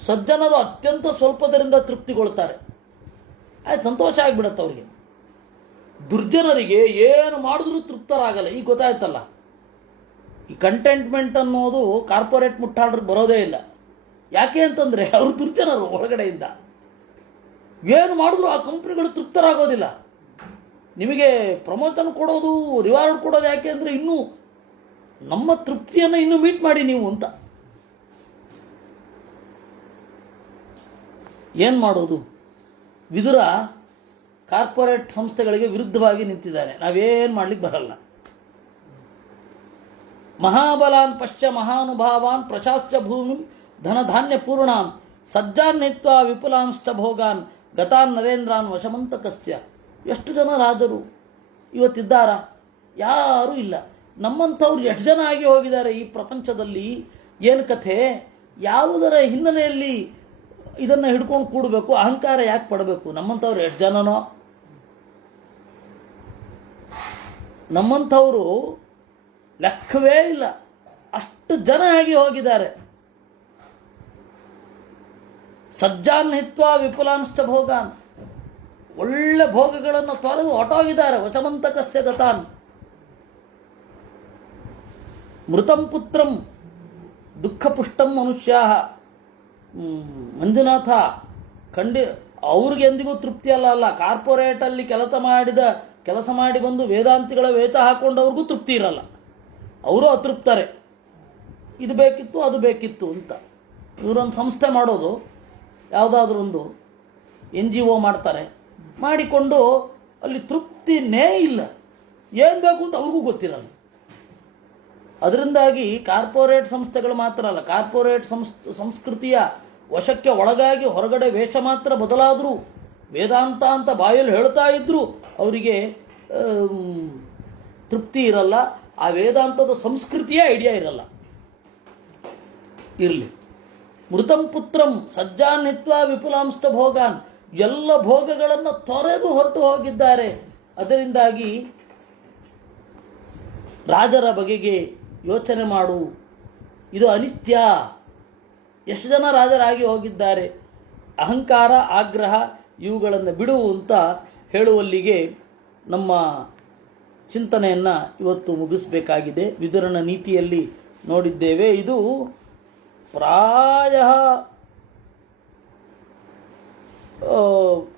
ಸಜ್ಜನರು ಅತ್ಯಂತ ಸ್ವಲ್ಪದರಿಂದ ತೃಪ್ತಿಗೊಳ್ತಾರೆ, ಆಯ್ತು, ಸಂತೋಷ ಆಗಿಬಿಡತ್ತೆ ಅವರಿಗೆ. ದುರ್ಜನರಿಗೆ ಏನು ಮಾಡಿದ್ರೂ ತೃಪ್ತರಾಗಲ್ಲ. ಈಗ ಗೊತ್ತಾಯ್ತಲ್ಲ, ಈ ಕಂಟೆಂಟ್ಮೆಂಟ್ ಅನ್ನೋದು ಕಾರ್ಪೊರೇಟ್ ಮುಟ್ಟಾಳ್ರಿಗೆ ಬರೋದೇ ಇಲ್ಲ. ಯಾಕೆ ಅಂತಂದರೆ ಅವರು ದುರ್ಜನರು. ಒಳಗಡೆಯಿಂದ ಏನು ಮಾಡಿದ್ರು ಆ ಕಂಪ್ನಿಗಳು ತೃಪ್ತರಾಗೋದಿಲ್ಲ. ನಿಮಗೆ ಪ್ರಮೋಷನ್ ಕೊಡೋದು, ರಿವಾರ್ಡ್ ಕೊಡೋದು ಯಾಕೆ ಅಂದರೆ ಇನ್ನೂ ನಮ್ಮ ತೃಪ್ತಿಯನ್ನು ಇನ್ನೂ ಮೀಟ್ ಮಾಡಿ ನೀವು ಅಂತ. ಏನು ಮಾಡೋದು? ವಿದುರ ಕಾರ್ಪೊರೇಟ್ ಸಂಸ್ಥೆಗಳಿಗೆ ವಿರುದ್ಧವಾಗಿ ನಿಂತಿದ್ದಾನೆ. ನಾವೇನು ಮಾಡ್ಲಿಕ್ಕೆ ಬರಲ್ಲ. ಮಹಾಬಲಾನ್ ಪಶ್ಯ ಮಹಾನುಭಾವಾನ್ ಪ್ರಶಾಸ್ಯ ಭೂಮಿ ಧನಧಾನ್ಯ ಪೂರ್ಣಾನ್ ಸಜ್ಜಾನ್ ನಿತ್ವ ವಿಪುಲಾಂಶ್ಚ ಭೋಗಾನ್ ಗತಾನ್ ನರೇಂದ್ರಾನ್ ವಶಮಂತಕಸ್ಯ. ಎಷ್ಟು ಜನ ರಾಜರು ಇವತ್ತಿದ್ದಾರ? ಯಾರೂ ಇಲ್ಲ. ನಮ್ಮಂಥವ್ರು ಎಷ್ಟು ಜನ ಆಗಿ ಹೋಗಿದ್ದಾರೆ ಈ ಪ್ರಪಂಚದಲ್ಲಿ? ಏನು ಕಥೆ? ಯಾವುದರ ಹಿನ್ನೆಲೆಯಲ್ಲಿ ಇದನ್ನು ಹಿಡ್ಕೊಂಡು ಕೂಡಬೇಕು? ಅಹಂಕಾರ ಯಾಕೆ ಪಡಬೇಕು? ನಮ್ಮಂಥವ್ರು ಎಷ್ಟು ಜನನೋ? ನಮ್ಮಂಥವರು ಲೆಕ್ಕವೇ ಇಲ್ಲ, ಅಷ್ಟು ಜನ ಆಗಿ ಹೋಗಿದ್ದಾರೆ. ಸಜ್ಜಾನ್ ಹಿತ್ವ ವಿಪುಲಾಂಶ್ಚ ಭೋಗಾನ್, ಒಳ್ಳೆ ಭೋಗಗಳನ್ನು ತೊರೆದು ಹೊಟ್ಟೋಗಿದ್ದಾರೆ. ವಚಮಂತಕಸ್ಯ ಗತಾನ್. ಮೃತಂ ಪುತ್ರಂ ದುಃಖಪುಷ್ಟಂ ಮನುಷ್ಯ. ಮಂಜುನಾಥ, ಅವ್ರಿಗೆ ಎಂದಿಗೂ ತೃಪ್ತಿ ಅಲ್ಲ. ಕಾರ್ಪೊರೇಟಲ್ಲಿ ಕೆಲಸ ಮಾಡಿ ಬಂದು ವೇದಾಂತಿಗಳ ವೇತ ಹಾಕೊಂಡವ್ರಿಗೂ ತೃಪ್ತಿ ಇರಲ್ಲ. ಅವರು ಅತೃಪ್ತರೆ. ಇದು ಬೇಕಿತ್ತು, ಅದು ಬೇಕಿತ್ತು ಅಂತ. ಇವರೊಂದು ಸಂಸ್ಥೆ ಮಾಡೋದು, ಯಾವುದಾದ್ರೂ ಒಂದು NGO ಮಾಡ್ತಾರೆ. ಮಾಡಿಕೊಂಡು ಅಲ್ಲಿ ತೃಪ್ತಿನೇ ಇಲ್ಲ. ಏನು ಬೇಕು ಅಂತ ಅವ್ರಿಗೂ ಗೊತ್ತಿರಲ್ಲ. ಅದರಿಂದಾಗಿ ಕಾರ್ಪೊರೇಟ್ ಸಂಸ್ಥೆಗಳು ಮಾತ್ರ ಅಲ್ಲ, ಕಾರ್ಪೊರೇಟ್ ಸಂಸ್ಕೃತಿಯ ವಶಕ್ಕೆ ಒಳಗಾಗಿ ಹೊರಗಡೆ ವೇಷ ಮಾತ್ರ ಬದಲಾದರೂ, ವೇದಾಂತ ಅಂತ ಬಾಯಲ್ಲಿ ಹೇಳ್ತಾ ಇದ್ದರೂ ಅವರಿಗೆ ತೃಪ್ತಿ ಇರಲ್ಲ. ಆ ವೇದಾಂತದ ಸಂಸ್ಕೃತಿಯ ಐಡಿಯಾ ಇರಲ್ಲ. ಇರಲಿ. ಮೃತಂ ಪುತ್ರಂ ಸಜ್ಜಾನ್ ಹಿತ್ವ ವಿಪುಲಾಂಶ್ಚ ಭೋಗಾನ್. ಎಲ್ಲ ಭೋಗಗಳನ್ನು ತೊರೆದು ಹೊರಟು ಹೋಗಿದ್ದಾರೆ. ಅದರಿಂದಾಗಿ ರಾಜರ ಬಗೆಗೆ ಯೋಚನೆ ಮಾಡು, ಇದು ಅನಿತ್ಯ. ಎಷ್ಟು ಜನ ರಾಜರಾಗಿ ಹೋಗಿದ್ದಾರೆ. ಅಹಂಕಾರ, ಆಗ್ರಹ ಇವುಗಳನ್ನು ಬಿಡು ಅಂತ ಹೇಳುವಲ್ಲಿಗೆ ನಮ್ಮ ಚಿಂತನೆಯನ್ನು ಇವತ್ತು ಮುಗಿಸಬೇಕಾಗಿದೆ. ವಿದುರನ ನೀತಿಯಲ್ಲಿ ನೋಡಿದ್ದೇವೆ. ಇದು ಪ್ರಾಯ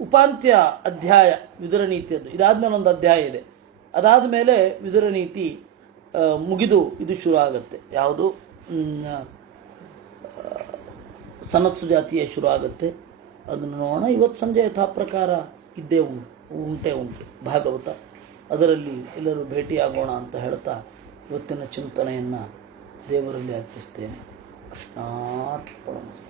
ಉಪಾಂತ್ಯ ಅಧ್ಯಾಯ ವಿದುರ ನೀತಿಯದ್ದು. ಇದಾದ್ಮೇಲೆ ಒಂದು ಅಧ್ಯಾಯ ಇದೆ. ಅದಾದ ಮೇಲೆ ವಿದುರ ನೀತಿ ಮುಗಿದು ಇದು ಶುರು ಆಗುತ್ತೆ. ಯಾವುದು ಸನತ್ಸು ಜಾತಿಯ ಶುರು ಆಗುತ್ತೆ. ಅದನ್ನು ನೋಡೋಣ. ಇವತ್ತು ಸಂಜೆ ಯಥಾ ಪ್ರಕಾರ ಇದ್ದೇ ಉಂಟು ಭಾಗವತ. ಅದರಲ್ಲಿ ಎಲ್ಲರೂ ಭೇಟಿಯಾಗೋಣ ಅಂತ ಹೇಳ್ತಾ ಇವತ್ತಿನ ಚಿಂತನೆಯನ್ನು ದೇವರಲ್ಲಿ ಅರ್ಪಿಸ್ತೇನೆ. ಕೃಷ್ಣಾರ್ಪಣಮಸ್ತು.